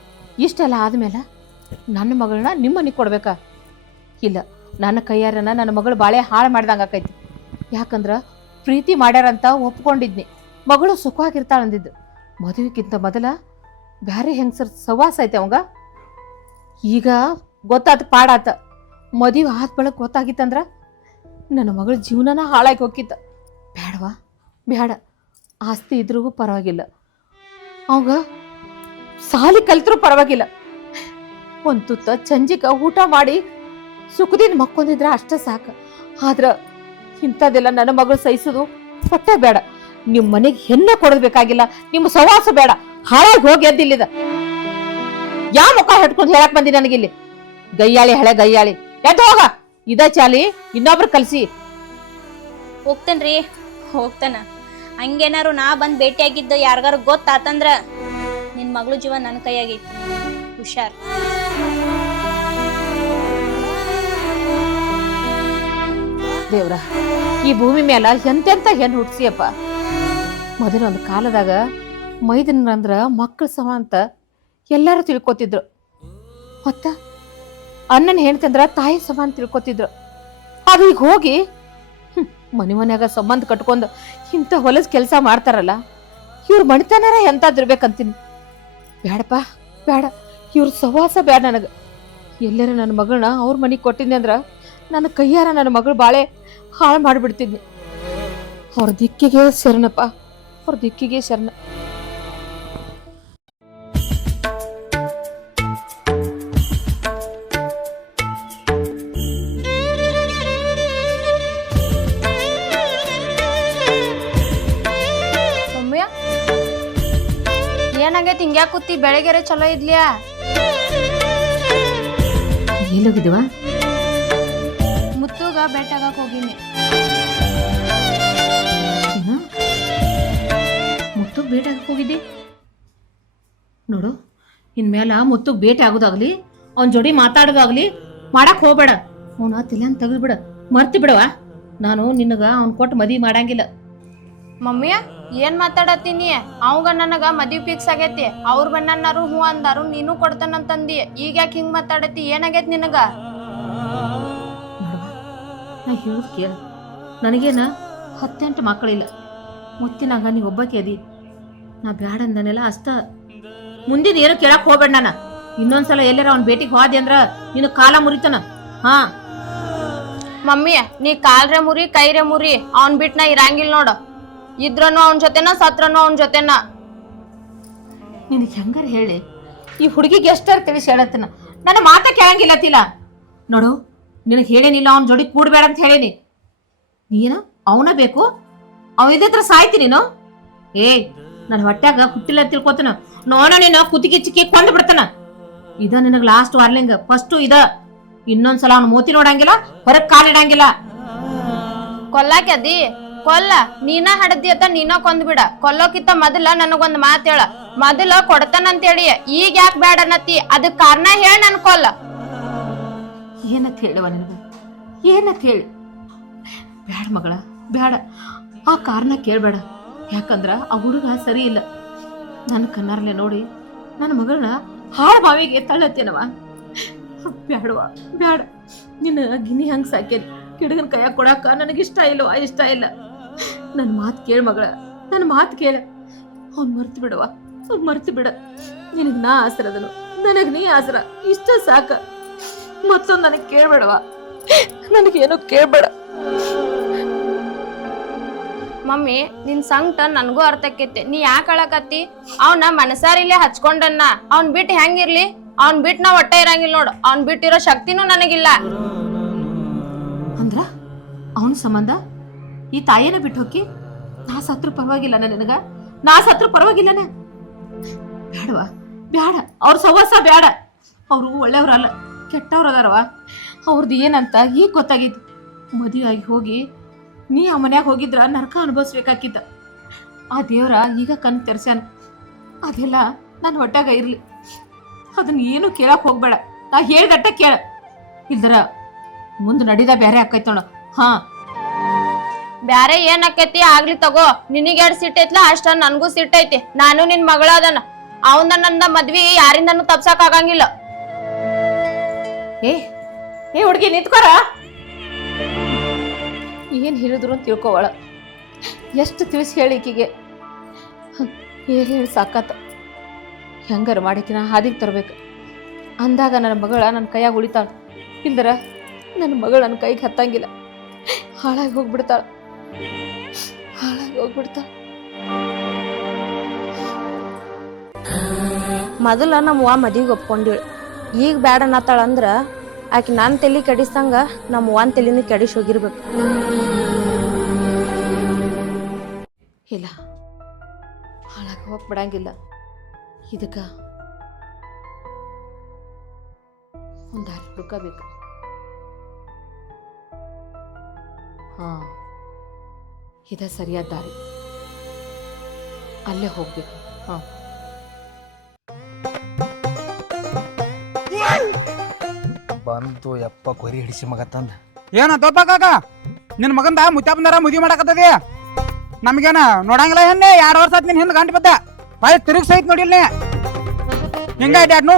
ಇಷ್ಟೆಲ್ಲ ಆದ್ಮೇಲೆ ನನ್ನ ಮಗಳನ್ನ ನಿಮ್ಮನಿಗೆ ಕೊಡ್ಬೇಕಾ? ಇಲ್ಲ, ನನ್ನ ಕೈಯಾರನ ನನ್ನ ಮಗಳು ಬಾಳೆ ಹಾಳು ಮಾಡ್ದಂಗೆ ಆಕೈತಿ. ಯಾಕಂದ್ರೆ ಪ್ರೀತಿ ಮಾಡ್ಯಾರಂತ ಒಪ್ಕೊಂಡಿದ್ನಿ. ಮಗಳು ಸುಖವಾಗಿರ್ತಾಳ ಅಂದಿದ್ದು. ಮದುವೆಗಿಂತ ಮೊದಲ ಬ್ಯಾರೆ ಹೆಂಗಸರ್ ಸವಾಸ ಐತೆ ಅವಂಗ. ಈಗ ಗೊತ್ತಾತ ಪಾಡಾತ. ಮದುವೆ ಆದ ಬಳಕ ಗೊತ್ತಾಗಿತ್ತಂದ್ರ ನನ್ನ ಮಗಳ ಜೀವನನ ಹಾಳಾಗಿ ಹೋಗಿತ್ತ. ಬೇಡವಾ? ಬೇಡ. ಆಸ್ತಿ ಇದ್ರೂ ಪರವಾಗಿಲ್ಲ, ಅವಾಗ ಸಾಲಿ ಕಲ್ತ್ರೂ ಪರವಾಗಿಲ್ಲ. ಒಂದು ತುತ್ತ ಚಂಜಿಕ ಊಟ ಮಾಡಿ ಸುಖದಿಂದ ಮಕ್ಕೊಂದಿದ್ರ ಅಷ್ಟ ಸಾಕ. ಆದ್ರ ಇಂಥದೆಲ್ಲ ನನ್ನ ಮಗಳು ಸಹಿಸೋದು ಹೊಟ್ಟೆ ಬೇಡ. ನಿಮ್ ಮನೆಗೆ ಹೆಣ್ಣೆ ಕೊಡಬೇಕಾಗಿಲ್ಲ, ನಿಮ್ಮ ಸವಾಸ ಬೇಡ, ಹಾಳಾಗಿ ಹೋಗಿ ಎದ್ದಿಲ್ಲಿದ. ಯಾವ ಮುಖ ಹಿಡ್ಕೊಂಡು ಹೇಳಕ್ ಬಂದಿ ನನಗಿಲ್ಲಿ? ಗಯ್ಯಾಳಿ ಹಳೆ ಗಯ್ಯಾಳಿ, ಎದ್ದು ಹೋಗ. ಇದ ಚಾಲಿ ಇನ್ನೊಬ್ರು ಕಲ್ಸಿ. ಹೋಗ್ತೇನ್ರಿ, ಹೋಗ್ತಾನ. ಹಂಗೇನಾರು ನಾ ಬಂದ್ ಭೇಟಿಯಾಗಿದ್ದು ಯಾರಿಗಾರು ಗೊತ್ತಾತಂದ್ರ ನಿನ್ ಮಗಳು ಜೀವ ನನ್ನ ಕೈಯಾಗೈತಿ. ಹುಷಾರ್. ದೇವ್ರ, ಈ ಭೂಮಿ ಮೇಲ ಎಂತೆಂತ ಹೆಣ್ಣು ಹುಟ್ಸಿಯಪ್ಪ. ಮೊದಲೊಂದು ಕಾಲದಾಗ ಮೈದನಂದ್ರ ಮಕ್ಕಳ ಸಮ ಅಂತ ಎಲ್ಲಾರು ತಿಳ್ಕೊತಿದ್ರು. ಮತ್ತ ಅಣ್ಣನ ಹೆಣ್ತಂದ್ರ ತಾಯಿ ಸಮ ಅಂತ ತಿಳ್ಕೊತಿದ್ರು. ಅದು ಈಗ ಹೋಗಿ ಮನೆ ಮನ್ಯಾಗ ಸಂಬಂಧ ಕಟ್ಕೊಂಡು ಇಂಥ ಹೊಲಸ್ ಕೆಲಸ ಮಾಡ್ತಾರಲ್ಲ, ಇವ್ರ ಮಣಿತನಾರ ಎಂತಾದಿರ್ಬೇಕಂತೀನಿ. ಬೇಡಪ್ಪ ಬೇಡ, ಇವ್ರ ಸವಾಸ ಬೇಡ ನನಗ. ಎಲ್ಲರ ನನ್ನ ಮಗಳನ್ನ ಅವ್ರ ಮನೆಗೆ ಕೊಟ್ಟಿದ್ನಿ ಅಂದ್ರ ನನ್ನ ಕೈಯಾರ ನನ್ನ ಮಗಳು ಬಾಳೆ ಹಾಳು ಮಾಡಿಬಿಡ್ತಿದ್ನಿ. ಅವ್ರ ದಿಕ್ಕಿಗೆ ಶರಣಪ್ಪ, ಅವ್ರ ದಿಕ್ಕಿಗೆ ಶರಣ. ಸೌಮ್ಯ, ಏನಾಗೈತಿ ಹಿಂಗ್ಯಾಕ ಕೂತಿ? ಬೆಳಗ್ಗೆರೆ ಚಲೋ ಇದ್ಲಿಯಾ? ಎಲ್ಲೋಗಿದ್ದೀವ? ಮುತ್ತುಗ ಬೆಟ್ಟಾಗಕ್ ಹೋಗಿನಿ. ಮುತ್ತುಗ್ ಭೇಟಿ ಆಗಕ್ಕೆ ಹೋಗಿದ್ದಿ? ನೋಡು, ಇನ್ಮೇಲ ಮುತ್ತುಗ್ ಭೇಟಿ ಆಗೋದಾಗ್ಲಿ, ಅವನ್ ಜೋಡಿ ಮಾತಾಡೋದಾಗ್ಲಿ ಮಾಡಕ್ ಹೋಗ್ಬೇಡ. ಅವನ ತಲೆಯನ್ ತೆಗೆದ್ಬಿಡ, ಮರ್ತಿ ಬಿಡವ. ನಾನು ನಿನಗ ಅವ್ನ್ ಕೊಟ್ಟು ಮದ್ವಿ ಮಾಡಂಗಿಲ್ಲ. ಮಮ್ಮಿ ಏನ್ ಮಾತಾಡತ್ತೀನಿ? ಅವಂಗ ನನಗ ಮದ್ವಿ ಫಿಕ್ಸ್ ಆಗೈತಿ. ಅವ್ರ ಬಣ್ಣನಾರು ಹೂ ಅಂದಾರು, ನೀನು ಕೊಡ್ತಾನಂತಂದಿ. ಈಗ ಯಾಕೆ ಹಿಂಗ್ ಮಾತಾಡತಿ? ಏನಾಗೈತಿ ನಿನಗ? ನೋಡುವ, ನಾ ಹೇಳುದ್ ಕೇಳ. ನನಗೇನ 18 ಮಕ್ಕಳಿಲ್ಲ. ಮುತ್ತಿನಾಗ ನೀ ಒಬ್ಬಾಕಿ ಅದಿ. ನಾ ಬ್ಯಾಡ ಅಂದನೆಲ್ಲ ಅಷ್ಟ. ಮುಂದಿನ ಏನು ಕೇಳಕ್ ಹೋಗ್ಬೇಡ. ನಾನ ಇನ್ನೊಂದ್ಸಲ ಎಲ್ಲಾರ ಅವ್ನ ಭೇಟಿಗೆ ಹೋದೆ ಅಂದ್ರ ನಿನ್ನ ಕಾಲ ಮುರಿತನ. ಹಾ ಮಮ್ಮಿ, ನೀ ಕಾಲ್ರೆ ಮುರಿ ಕೈರೆ ಮುರಿ, ಅವ್ನ್ ಬಿಟ್ ನಾ ಇರಂಗಿಲ್ಲ ನೋಡು. ಇದ್ರನು ಅವನ್ ಜೊತೆನ, ಸತ್ರನು ಅವನ್ ಜೊತೆನ. ನಿನಗೆ ಹೆಂಗಾರ ಹೇಳಿ, ಈ ಹುಡುಗಿಗೆ ಎಷ್ಟಾರ ತಿಳಿಸಿ ಹೇಳತ್ತಿನ. ನನ್ನ ಮಾತ ಕೇಳಂಗಿಲ್ಲತ್ತಿಲ್ಲ. ನೋಡು, ನಿನಗೆ ಹೇಳೇನಿಲ್ಲ ಅವ್ನ ಜೋಡಿ ಕೂಡ್ಬೇಡ ಅಂತ ಹೇಳೇನಿ. ನೀನ ಅವನ ಬೇಕು, ಅವ ಇದ್ರ ಸಾಯ್ತಿ ನೀನು. ನನ್ನ ಹೊಟ್ಯಾಗ ಹುಟ್ಟಿಲ್ಲ ತಿಳ್ಕೊತನ. ನೋಡ ನೀನು ಕುತ್ತಿಗೆ ಚಿಕ್ಕಿ ಕೊಂದ್ ಬಿಡ್ತಾನ. ಇದ ನಿನಗ್ ಲಾಸ್ಟ್ ವಾರ್ನಿಂಗ್. ಫಸ್ಟ್ ಇದ. ಇನ್ನೊಂದ್ಸಲ ಅವ್ನ ಮೂತಿ ನೋಡಂಗಿಲ್ಲ, ಹೊರಗ್ ಕಾಲಿಡಂಗಿಲ್ಲ. ಕೊಲ್ಲಾಕೆ ಅದಿ ಕೊಲ್ಲ. ನೀನ ಹಡದಿ ಅತ್ತ ನೀನ ಕೊಂದ್ಬಿಡ. ಕೊಲ್ಲೋಕಿತ್ತ ಮೊದಲ ನನಗೊಂದ್ ಮಾತ್ ಹೇಳ. ಮೊದಲ ಕೊಡ್ತಾನಂತೇಳಿ ಈಗ ಯಾಕೆ ಬ್ಯಾಡ ಅನ್ನತಿ? ಅದಕ್ ಕಾರಣ ಹೇಳ. ನನ್ ಕೊಲ್ಲ. ಏನಂತ ಹೇಳುವ ನಿನಗ? ಏನಂತ ಹೇಳಿ? ಬ್ಯಾಡ ಮಗಳ, ಬ್ಯಾಡ. ಆ ಕಾರಣ ಕೇಳ್ಬೇಡ. ಯಾಕಂದ್ರ ಆ ಹುಡುಗ ಸರಿ ಇಲ್ಲ. ನನ್ನ ಕಣ್ಣಾರ್ಲೆ ನೋಡಿ ನನ್ನ ಮಗಳನ್ನ ಹಾಳ ಬಾವಿಗೆ ತಳ್ಳತ್ತೇನವ. ಬ್ಯಾಡವ, ಬ್ಯಾಡ. ನಿನ್ನ ಗಿನಿ ಹಂಗ ಸಾಕೇನಿ. ಗಿಡಗನ ಕೈಯಾಗ ಕೊಡಾಕ ನನಗಿಷ್ಟ ಇಲ್ಲವಾ? ಇಷ್ಟ ಇಲ್ಲ. ನನ್ನ ಮಾತು ಕೇಳ ಮಗಳ, ನನ್ನ ಮಾತು ಕೇಳ. ಅವ್ನ್ ಮರ್ತು ಬಿಡವ, ಅವ್ನ್ ಮರ್ತು ಬಿಡ. ನಿನಗ್ ನಾ ಆಸರದನು, ನನಗ್ ನೀ ಆಸರ. ಇಷ್ಟ ಸಾಕ. ಮತ್ತೊಂದು ನನಗೆ ಕೇಳ್ಬೇಡವ. ನನಗೇನು ಕೇಳ್ಬೇಡ. ಮಮ್ಮಿ, ನಿನ್ ಸಂಕಟ ನನ್ಗೂ ಅರ್ಥ ಆಕೈತಿ. ನೀ ಯಾಕೆ ಅಳಕತ್ತಿ? ಅವ್ನ ಮನಸಾರಿಲ್ಲೇ ಹಚ್ಕೊಂಡನ್ನ. ಅವ್ನ್ ಬಿಟ್ಟು ಹೆಂಗಿರ್ಲಿ? ಅವ್ನ್ ಬಿಟ್ಟು ನಾ ಒಟ್ಟ ಇರಂಗಿಲ್ಲ ನೋಡು. ಅವ್ನ್ ಬಿಟ್ಟಿರೋ ಶಕ್ತಿನೂ ನನಗಿಲ್ಲ. ಅಂದ್ರ ಅವನ ಸಂಬಂಧ ಈ ತಾಯಿನ ಬಿಟ್ಟು ಹೋಗಿ ನಾ ಸತ್ರು ಪರವಾಗಿಲ್ಲ. ನಿನಗ ನಾ ಸತ್ರು ಪರವಾಗಿಲ್ಲನ? ಬೇಡವಾ, ಬ್ಯಾಡ. ಅವ್ರ ಸವಾಸ ಬ್ಯಾಡ. ಅವ್ರು ಒಳ್ಳೆಯವ್ರಲ್ಲ, ಕೆಟ್ಟವ್ರ ಅದಾರವ. ಅವ್ರದ್ದು ಏನಂತ ಈಗ ಗೊತ್ತಾಗಿತ್ತು. ಮದುವೆ ಆಗಿ ಹೋಗಿ ನೀ ಆ ಮನ್ಯಾಗ ಹೋಗಿದ್ರ ನರಕ ಅನುಭವಿಸ್ಬೇಕಾಕಿದ್ದ. ಆ ದೇವ್ರ ಈಗ ಕಣ್ ತೆರ್ಸ್ಯಾನ. ಅದೆಲ್ಲ ನನ್ನ ಹೊಟ್ಟಾಗ ಇರ್ಲಿ. ಅದನ್ನ ಏನು ಕೇಳಕ್ ಹೋಗ್ಬೇಡ. ನಾ ಹೇಳ್ದಟ್ಟ ಕೇಳ. ಇಲ್ದರ ಮುಂದೆ ನಡೀದ ಬೇರೆ ಆಕೈತೋಣ. ಹಾ, ಬ್ಯಾರೆ ಏನ್ ಆಕೈತಿ ಆಗ್ಲಿ ತಗೋ. ನಿನಗ್ 2 ಸಿಟ್ ಐತ್ಲ, ಅಷ್ಟ ನನ್ಗೂ ಸಿಟ್ ಐತಿ. ನಾನು ನಿನ್ ಮಗಳ ಅದನ. ಅವನ ನನ್ನ ಮದ್ವಿ ಯಾರಿಂದನೂ ತಪ್ಸಕ್ ಆಗಂಗಿಲ್ಲ. ಏ ಹುಡುಗಿ ನಿಂತ್ಕೋರ. ಏನ್ ಹೇಳಿದ್ರು ಅಂತ ತಿಳ್ಕೊವಳ. ಎಷ್ಟು ತಿಳಿಸಿ ಹೇಳಿಕಿಗೆ ಹೇಳಿ ಸಾಕಾತ. ಹೆಂಗಾರ ಮಾಡಿಕಿನ ಹಾದಿಗೆ ತರ್ಬೇಕು ಅಂದಾಗ ನನ್ನ ಮಗಳ ನನ್ನ ಕೈಯಾಗ ಉಳಿತಾಳ. ಇಲ್ದರ ನನ್ನ ಮಗಳು ನನ್ನ ಕೈಗೆ ಹತ್ತಂಗಿಲ್ಲ. ಹಾಳಾಗಿ ಹೋಗ್ಬಿಡ್ತಾಳ, ಹಾಳಾಗಿ ಹೋಗ್ಬಿಡ್ತಾಳ. ಮೊದಲ ನಮ್ಮವ್ವ ಮದ್ವಿಗೆ ಒಪ್ಕೊಂಡಿಳು. ಈಗ ಬ್ಯಾಡ ಅನ್ನತ್ತಾಳ ಅಂದ್ರ ಆಕಿ ನನ್ನ ತಲೆ ಕೆಡಿಸ್ದಂಗ ನಮ್ಮ ಒಂದ್ ತಲೆನೂ ಕೆಡಿಸ್ ಹೋಗಿರ್ಬೇಕು. ಇಲ್ಲ, ಹಾಳಾಗ ಹೋಗಿ ಬಿಡಂಗಿಲ್ಲ. ಇದಕ್ಕ ಒಂದು ದಾರಿ ಹುಡುಕಬೇಕು. ಹಾ, ಇದ ಸರಿಯಾದ ದಾರಿ. ಅಲ್ಲೇ ಹೋಗ್ಬೇಕು. ಹಾ, ಬಂತು ಯಪ್ಪ ಕೊರಿ ಹಿಡಿಸಿ ಮಗ ತಂದ. ಏನ ದೊಪ್ಪ ಕಾಕ, ನಿನ್ನ ಮಗಂದ ಮುತ್ತಾಪಂದಾರ ಮದುವೆ ಮಾಡಕತ್ತದಿ. ನಮಗೇನ ನೋಡಂಗಿಲ್ಲ ಹೆಣ್ಣೆ. 2 ವರ್ಷ ಆತ್ ನಿನ್ ಹಿಂದ್ ಗಂಟು ಬಿದ್ದ ಬಾಯ್ ತಿರುಗ್ ಸಹಿತ ನೋಡಿಲ್ಲ. ಹಿಂಗ ಅಡ್ಯಾಡ್ನು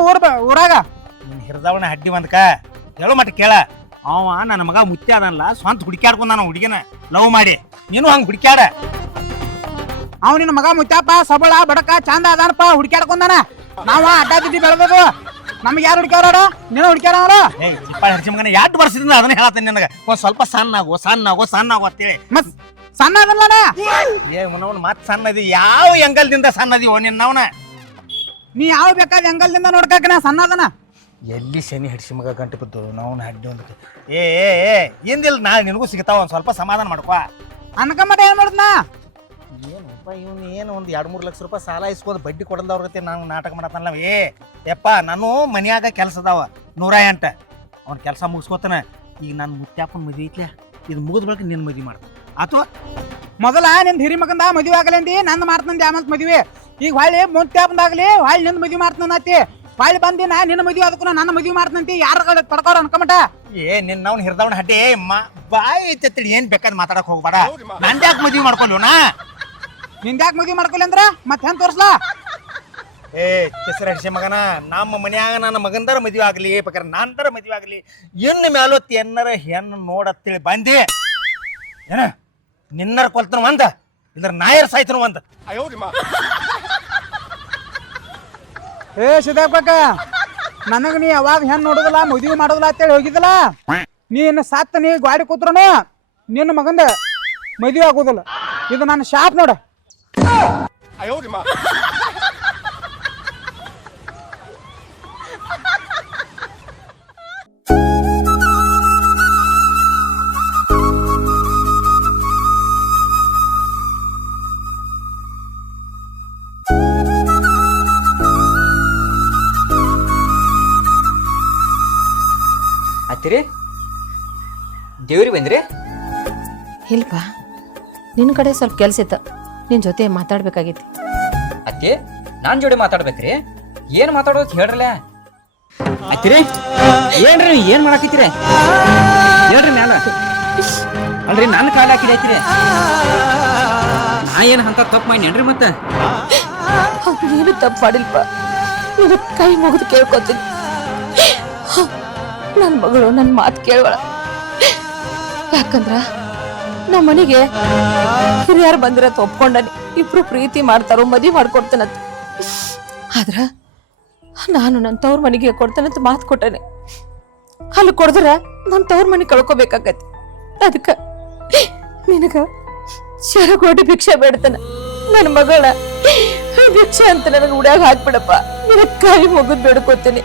ಊರಾಗ ನಿನ್ನ ಹಿರಿದವನ ಹಡ್ಡಿ ಬಂದಕ ಹೇಳು ಮಟ್ಟ ಕೇಳ. ಅವ ನನ್ನ ಮಗ ಮುತ್ಯ ಅದನ್ಲ, ಸ್ವಂತ ಹುಡುಕ್ಯಾಡ್ಕೊಂಡ ನಾನು ಹುಡುಗಿನ ಲವ್ ಮಾಡಿ. ನೀನು ಹಂಗ ಹುಡುಕ್ಯಾಡ. ಅವ್ ನಿನ್ನ ಮಗ ಮುತ್ತಾಪ ಸಬಳ ಬಡಕ ಚಂದ ಅದಾನಪ್ಪ, ಹುಡುಕ್ಯಾಡ್ಕೊಂಡಾನ. ನಾವ ಅಡ್ಡಾದಿದ್ದಿ ಬೆಳೆದದು. ನಮ್ಗೆ ಯಾರು ಹುಡುಕ್ಯಾರ? ನೀನು ಹುಡುಕ್ಯಾರ ಅವ್ರು. ಏಯ್ ಚಿಪ್ಪ ಹಿಡ್ಸಿ ಮಗನ 2 ವರ್ಷದಿಂದ ಅದನ್ನ ಹೇಳತ್ತೇನೆ ನಿನಗೆ. ಒಂದ್ ಸ್ವಲ್ಪ ಸಣ್ಣ ಅಂತೇಳಿ. ಮತ್ ಸಣ್ಣ ಅದಲ್ಲನ ಮುನವನ್ ಮತ್ ಸಣ್ಣದಿ. ಯಾವ ಎಂಗಲ್ದಿಂದ ಸಣ್ಣದಿವೋ ನಿನ್ನವನ? ನೀ ಯಾವ ಬೇಕಾದ ಅಂಗಲ್ದಿಂದ ನೋಡ್ಕಾಕ ನಾ ಸಣ್ಣ ಅದನ. ಎಲ್ಲಿ ಶನಿ ಹಿಡ್ಸಿ ಮಗ ಗಂಟು ಬಿದ್ದು ನಾವು ಹಡ್ಡಿ ಒಂದಕ್ಕೆ. ಏ ಏನಿಲ್ಲ, ನಾಳೆ ನಿನಗೂ ಸಿಗ್ತಾವ. ಒಂದ್ ಸ್ವಲ್ಪ ಸಮಾಧಾನ ಮಾಡ್ಕೋ. ಅನ್ಕಂಬಟ ಏನ್ ಮಾಡುದ್ನ? ಏನಪ್ಪ ಇವನು ಏನು ಒಂದು 2-3 ಲಕ್ಷ ರೂಪಾಯಿ ಸಾಲ ಇಸ್ಕೋದು ಬಡ್ಡಿ ಕೊಡಲ್ದವ್ರ ಜೊತೆ ನಾನು ನಾಟಕ ಮಾಡತ್ತಲ್ಲ. ಯಪ್ಪ ನಾನು ಮನ್ಯಾಗ ಕೆಲಸ ಅದಾವ 108. ಅವ್ನ ಕೆಲಸ ಮುಗಿಸ್ಕೋತಾನ. ಈಗ ನಾನು ಮುತ್ಯಾಪನ ಮದುವೆ ಐತ್ಲೆ, ಇದು ಮುಗಿದ ಬಳಿಕ ನಿನ್ನ ಮದುವೆ ಮಾಡ್ತಾನೆ ಆತು. ಮೊದಲ ನಿಂದ ಹಿರಿ ಮಗಂದ ಮದುವೆ ಆಗಲೇಂದಿ, ನಂದು ಮಾಡ್ತಂದಿ ಆಮಂತ ಮದುವೆ. ಈಗ ಹೊಳ್ಳಿ ಮುಂತ್ಯಾಪಂದಾಗ್ಲಿ ಹೊಳ್ಳಿ ನಿಂದ ಮದುವೆ ಮಾಡ್ತಾನತಿ. ಹೊಳ್ಳಿ ಬಂದಿನ ನಿನ್ನ ಮದುವೆ ಅದಕ್ಕೂ ನನ್ನ ಮದುವೆ ಮಾಡ್ತಂತಿ. ಯಾರ ತಡ್ಕೋರ ಅನ್ಕೊಂಬಟ. ನಿನ್ನವ್ನ ಹಿರಿದವನ ಹಡ್ಡಿ ಬಾಯಿ ಐತಿ. ಏನ್ ಬೇಕಾದ್ ಮಾತಾಡಕ್ ಹೋಗ್ಬೇಡ. ನಂದ್ಯಾಕೆ ಮದುವೆ ಮಾಡ್ಕೊಲ್ವನ? ನಿಂದ್ಯಾಕೆ ಮದುವೆ ಮಾಡ್ಕೊಲಿ ಅಂದ್ರ ಮತ್ತೆ ಹೆಂಗ್ ತೋರ್ಸ್ಲಾ? ಕೆಸರ ಹಡ್ಸಿ ಮಗನ, ನಮ್ಮ ಮನ್ಯಾಗ ನನ್ನ ಮಗಂದರ ಮದುವೆ ಆಗ್ಲಿ, ಬೇಕಾರೆ ನಂದರ ಮದುವೆ ಆಗ್ಲಿ, ಇನ್ನು ಮ್ಯಾಲೊತ್ತಿ ಎನ್ನರ ಹೆಣ್ಣು ನೋಡತ್ತೇಳಿ ಬಂದಿ ಏನ ನಿನ್ನರ ಕೊಲ್ತನ ಒಂದ, ಇದ್ರ ನಾಯರ್ ಸಾಯ್ತನ ಒಂದ. ಸಿದ್ದಾಪಕ್ಕ, ನನಗ ನೀ ಅವಾಗ ಹೆಣ್ ನೋಡುದಿಲ್ಲ ಮದುವೆ ಮಾಡೋದಿಲ್ಲ ಅಂತೇಳಿ ಹೋಗಿದ್ದಲ್ಲ. ನೀನ್ ಸತ್ತ ನೀ ಗಾಡಿ ಕೂತ್ರನು ನಿನ್ನ ಮಗಂದ ಮದುವೆ ಆಗೋದಿಲ್ಲ. ಇದು ನನ್ನ ಶಾಪ್ ನೋಡ. ಅತ್ತಿರಿ ದೇವ್ರಿಗೆ ಬಂದ್ರಿ? ಇಲ್ಪ, ನಿನ್ನ ಕಡೆ ಸ್ವಲ್ಪ ಕೆಲ್ಸ ಇತ್ತು, ನಿನ್ನ ಜೊತೆ ಮಾತಾಡ್ಬೇಕಾಗೈತಿ. ಅತ್ತಿ ನಾನ್ ಜೋಡಿ ಮಾತಾಡ್ಬೇಕ್ರಿ? ಏನ್ ಮಾತಾಡೋದು ಹೇಳ್ರಲ್ಲ. ಅತ್ತಿರಿ ಏನ್ರಿ ಏನ್ ಮಾಡಾಕತ್ತೀರಿ? ಹೇಳ್ರಿ ಮ್ಯಾಲ. ಅಲ್ರಿ ನನ್ನ ಕಾಲ ಹಾಕಿದೈತ್ರಿ. ನಾ ಏನ್ ಅಂತ ತಪ್ಪು ಮಾಡಿನೇನ್ರಿ? ಮತ್ತೆ ನೀನು ತಪ್ಪು ಮಾಡಿಲ್ಪ. ನಿನ್ನ ಕೈ ಮುಗಿದು ಕೇಳ್ಕೊತೀನಿ. ನನ್ನ ಮಗಳು ನನ್ನ ಮಾತು ಕೇಳವಳ. ಯಾಕಂದ್ರ ನಮ್ಮ ಮನೆಗೆ ಹಿರಿಯರು ಬಂದಿರತ್ ಒಪ್ಕೊಂಡನಿ. ಇಬ್ರು ಪ್ರೀತಿ ಮಾಡ್ತಾರೋ, ಮದುವೆ ಮಾಡ್ಕೊಡ್ತೇನಂತ. ಆದ್ರ ನಾನು ನನ್ನ ತವ್ರ ಮನೆಗೆ ಕೊಡ್ತೇನಂತ ಮಾತು ಕೊಟ್ಟನೆ. ಅಲ್ಲಿ ಕೊಡದ್ರ ನನ್ನ ತವ್ರ ಮನೆ ಕಳ್ಕೊಬೇಕಾಗತ್ತೆ. ಅದಕ್ಕ ನಿನಗ ಶರಗೋಡಿ ಭಿಕ್ಷೆ ಬೇಡ್ತಾನ. ನನ್ನ ಮಗಳ ಭಿಕ್ಷೆ ಅಂತ ನನಗೆ ಉಡ್ಯಾಗ ಹಾಕ್ಬಿಡಪ್ಪ. ನಿನ್ನ ಕೈ ಮುಗಿದ್ ಬೇಡ್ಕೋತೀನಿ.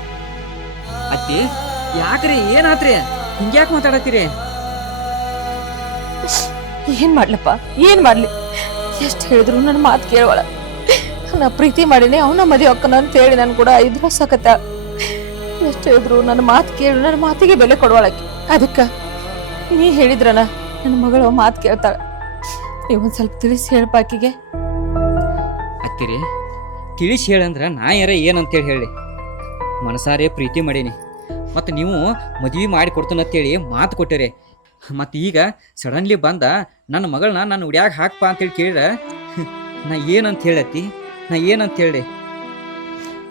ಅತ್ತಿ ಯಾಕ್ರಿ ಏನಾತ್ರಿ? ಹಿಂಗ್ಯಾಕ್ ಮಾತಾಡತ್ತೀರಿ? ಏನ್ ಮಾಡ್ಲಪ್ಪ, ಏನ್ ಮಾಡ್ಲಿ? ಎಷ್ಟು ಹೇಳಿದ್ರು ನನ್ನ ಮಾತು ಕೇಳವಳ. ನಾ ಪ್ರೀತಿ ಮಾಡೀನಿ, ಅವನ ಮದುವೆ ಅಕ್ಕನ ಅಂತ ಹೇಳಿ ನನ್ ಕೂಡ 5 ವರ್ಷ ಆಕತ್ತ. ಎಷ್ಟು ಹೇಳಿದ್ರು ನನ್ನ ಮಾತು ಕೇಳು, ನನ್ನ ಮಾತಿಗೆ ಬೆಲೆ ಕೊಡವಳಕ್ಕೆ. ಅದಕ್ಕ ನೀ ಹೇಳಿದ್ರನ ನನ್ನ ಮಗಳು ಮಾತು ಕೇಳ್ತಾಳ. ನೀವೊಂದ್ ಸ್ವಲ್ಪ ತಿಳಿಸಿ ಹೇಳ್ಪಾಕಿಗೆ. ಅತ್ತಿರಿ ತಿಳಿಸಿ ಹೇಳಂದ್ರ ನಾ ಯಾರ ಏನಂತೇಳಿ ಹೇಳಿ ಮನಸಾರೆ ಪ್ರೀತಿ ಮಾಡೀನಿ. ಮತ್ತು ನೀವು ಮದುವೆ ಮಾಡಿ ಕೊಡ್ತಾನಂತೇಳಿ ಮಾತು ಕೊಟ್ಟಿರಿ. ಮತ್ತು ಈಗ ಸಡನ್ಲಿ ಬಂದ ನನ್ನ ಮಗಳನ್ನ ನಾನು ಉಡ್ಯಾಗ ಹಾಕಪ್ಪ ಅಂತೇಳಿ ಕೇಳಿದ್ರೆ ನಾ ಏನಂತ ಹೇಳತ್ತಿ? ನಾ ಏನಂತ ಹೇಳಿ?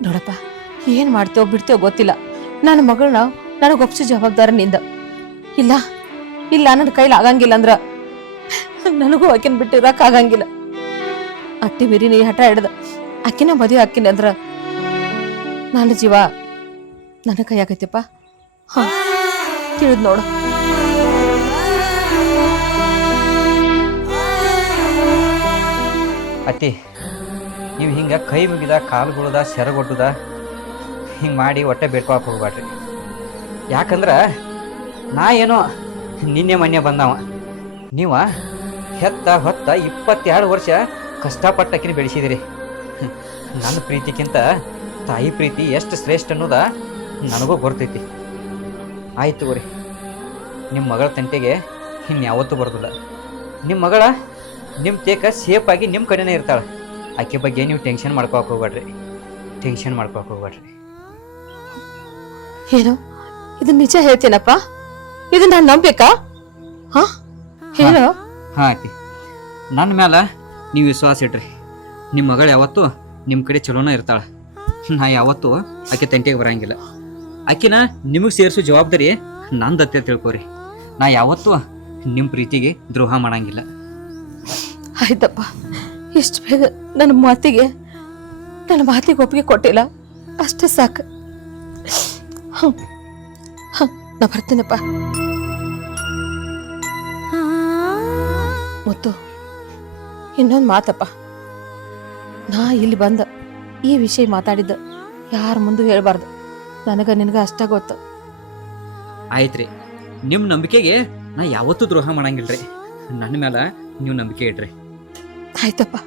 ನೋಡಪ್ಪ, ಏನ್ ಮಾಡ್ತೇವೋ ಬಿಡ್ತೇವೋ ಗೊತ್ತಿಲ್ಲ. ನನ್ನ ಮಗಳನ್ನ ನನಗೆ ಒಪ್ಸೋ ಜವಾಬ್ದಾರ ನಿಂದ. ಇಲ್ಲ ಇಲ್ಲ ನನ್ನ ಕೈಲಿ ಆಗಂಗಿಲ್ಲ ಅಂದ್ರ ನನಗೂ ಆಕಿನ ಬಿಟ್ಟಿರಕ್ ಆಗಂಗಿಲ್ಲ. ಅಟ್ಟಿ ಮೀರಿ ನೀ ಹಠ ಹಿಡ್ದ ಆಕಿನ ಮದುವೆ ಹಾಕಿನಿ ಅಂದ್ರ ನನ್ನ ಜೀವ ನನ್ನ ಕೈ ಆಗೈತಪ್ಪ. ಹಾ, ತಿಳಿದ್ ನೋಡು. ಅತ್ತಿ ನೀವು ಹಿಂಗೆ ಕೈ ಮುಗಿದ ಕಾಲು ಗುಳದ ಸೆರಗೊಟ್ಟದ ಹಿಂಗೆ ಮಾಡಿ ಹೊಟ್ಟೆ ಬೇಡ್ಕೊಳಕ್ಕೆ ಹೋಗ್ಬೇಡ್ರಿ. ಯಾಕಂದ್ರ ನಾ ಏನೋ ನಿನ್ನೆ ಮೊನ್ನೆ ಬಂದವ, ನೀವ ಹೆತ್ತ ಹೊತ್ತ 22 ವರ್ಷ ಕಷ್ಟಪಟ್ಟಕಿನ ಬೆಳೆಸಿದಿರಿ. ನನ್ನ ಪ್ರೀತಿಗಿಂತ ತಾಯಿ ಪ್ರೀತಿ ಎಷ್ಟು ಶ್ರೇಷ್ಠ ಅನ್ನೋದ ನನಗೂ ಗೊತ್ತೈತಿ. ಆಯ್ತು ತಗೋರಿ, ನಿಮ್ಮ ಮಗಳ ತಂಟೆಗೆ ಇನ್ಯಾವತ್ತೂ ಬರೋದಿಲ್ಲ. ನಿಮ್ಮ ಮಗಳ ನಿಮ್ಮ ತೇಕ ಸೇಫ್ ಆಗಿ ನಿಮ್ಮ ಕಡೆನೇ ಇರ್ತಾಳೆ. ಆಕೆ ಬಗ್ಗೆ ನೀವು ಟೆನ್ಷನ್ ಮಾಡ್ಕೊಳಕ್ಕೆ ಹೋಗ್ಬೇಡ್ರಿ, ಟೆನ್ಷನ್ ಮಾಡ್ಕೊಳಕ್ಕೆ ಹೋಗ್ಬೇಡ್ರಿ. ಏನು ಇದು ನಿಜ ಹೇಳ್ತೀನಪ್ಪ? ಇದು ನಾನು ನಂಬೇಕಾ? ಹಾ ಹೇಳು. ಹಾಂ ಆಕಿ ನನ್ನ ಮ್ಯಾಲ ನೀವು ವಿಶ್ವಾಸ ಇಡ್ರಿ. ನಿಮ್ಮ ಮಗಳು ಯಾವತ್ತೂ ನಿಮ್ಮ ಕಡೆ ಚಲೋನ ಇರ್ತಾಳೆ. ನಾ ಯಾವತ್ತೂ ಆಕೆ ತಂಟೆಗೆ ಬರಂಗಿಲ್ಲ. ಆಕಿನ ನಿಮಗೆ ಸೇರಿಸೋ ಜವಾಬ್ದಾರಿ ನಂದತ್ತೆ ತಿಳ್ಕೊರಿ. ನಾ ಯಾವತ್ತೂ ನಿಮ್ಮ ಪ್ರೀತಿಗೆ ದ್ರೋಹ ಮಾಡಂಗಿಲ್ಲ. ಆಯ್ತಪ್ಪ, ಇಷ್ಟು ಬೇಗ ನನ್ನ ಮಾತಿಗೆ ಒಪ್ಪಿಗೆ ಕೊಟ್ಟಿಲ್ಲ, ಅಷ್ಟೇ ಸಾಕು. ನಾ ಬರ್ತೀನಪ್ಪ. ಮುತ್ತು, ಇನ್ನೊಂದು ಮಾತಪ್ಪ, ನಾ ಇಲ್ಲಿ ಬಂದ ಈ ವಿಷಯ ಮಾತಾಡಿದ್ದ ಯಾರ ಮುಂದೂ ಹೇಳ್ಬಾರ್ದು. ನಿನಗ ಅಷ್ಟ ಗೊತ್ತು. ಆಯ್ತ್ರಿ, ನಿಮ್ಮ ನಂಬಿಕೆಗೆ ನಾ ಯಾವತ್ತೂ ದ್ರೋಹ ಮಾಡಂಗಿಲ್ರಿ. ನನ್ನ ಮೇಲೆ ನೀವು ನಂಬಿಕೆ ಇಡ್ರಿ. ಆಯ್ತಪ್ಪ,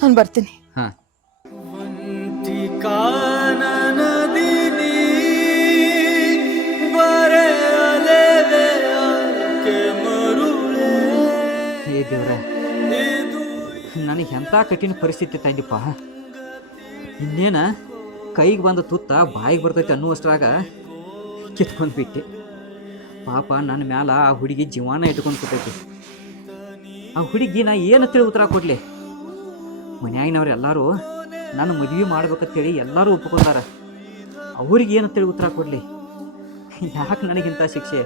ನಾನು ಬರ್ತೀನಿ. ಹಾ ಹೇ ದೇವ್ರ, ನನಗೆ ಎಂಥ ಕಠಿಣ ಪರಿಸ್ಥಿತಿ ತಂದಿಪ್ಪ. ಇನ್ನೇನ ಕೈಗೆ ಬಂದ ತುತ್ತ ಬಾಯಿಗೆ ಬರ್ತೈತೆ ಅನ್ನುವಷ್ಟ್ರಾಗ ಕಿತ್ಕೊಂಡ್ಬಿಟ್ಟೆ. ಪಾಪ ನನ್ನ ಮ್ಯಾಲ ಆ ಹುಡುಗಿ ಜೀವಾನ ಇಟ್ಕೊಂಡು ಕೂತೈತಿ. ಆ ಹುಡುಗಿ ನಾ ಏನು ತಿಳಿ ಉತ್ತರ ಕೊಡ್ಲಿ? ಮನ್ಯಾಗಿನವ್ರು ಎಲ್ಲರೂ ನಾನು ಮದುವೆ ಮಾಡ್ಬೇಕಂತೇಳಿ ಎಲ್ಲರೂ ಒಪ್ಕೊಂಡಾರ. ಅವ್ರಿಗೆ ಏನು ತಿಳಿ ಉತ್ತರ ಕೊಡ್ಲಿ? ಯಾಕೆ ನನಗಿಂತ ಶಿಕ್ಷೆ?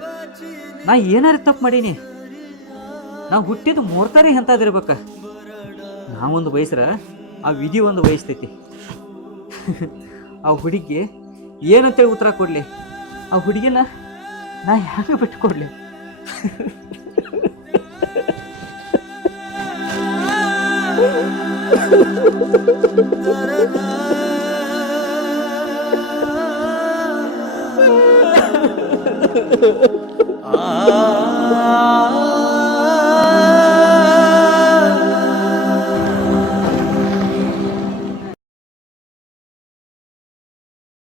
ನಾ ಏನಾರು ತಪ್ಪು ಮಾಡೀನಿ? ನಾವು ಹುಟ್ಟಿದ ಮೂರ್ತಾರೆ ಎಂಥದಿರ್ಬೇಕ? ನಾವೊಂದು ವಯಸ್ಸರ ಆ ವಿಧಿ ಒಂದು ವಯಸ್ಸೈತಿ. ಆ ಹುಡುಗಿ ಏನಂತೇಳಿ ಉತ್ತರ ಕೊಡ್ಲಿ? ಆ ಹುಡುಗಿನ ನಾ ಯಾಕೆ ಬಿಟ್ಟು ಕೊಡ್ಲಿ? ಆ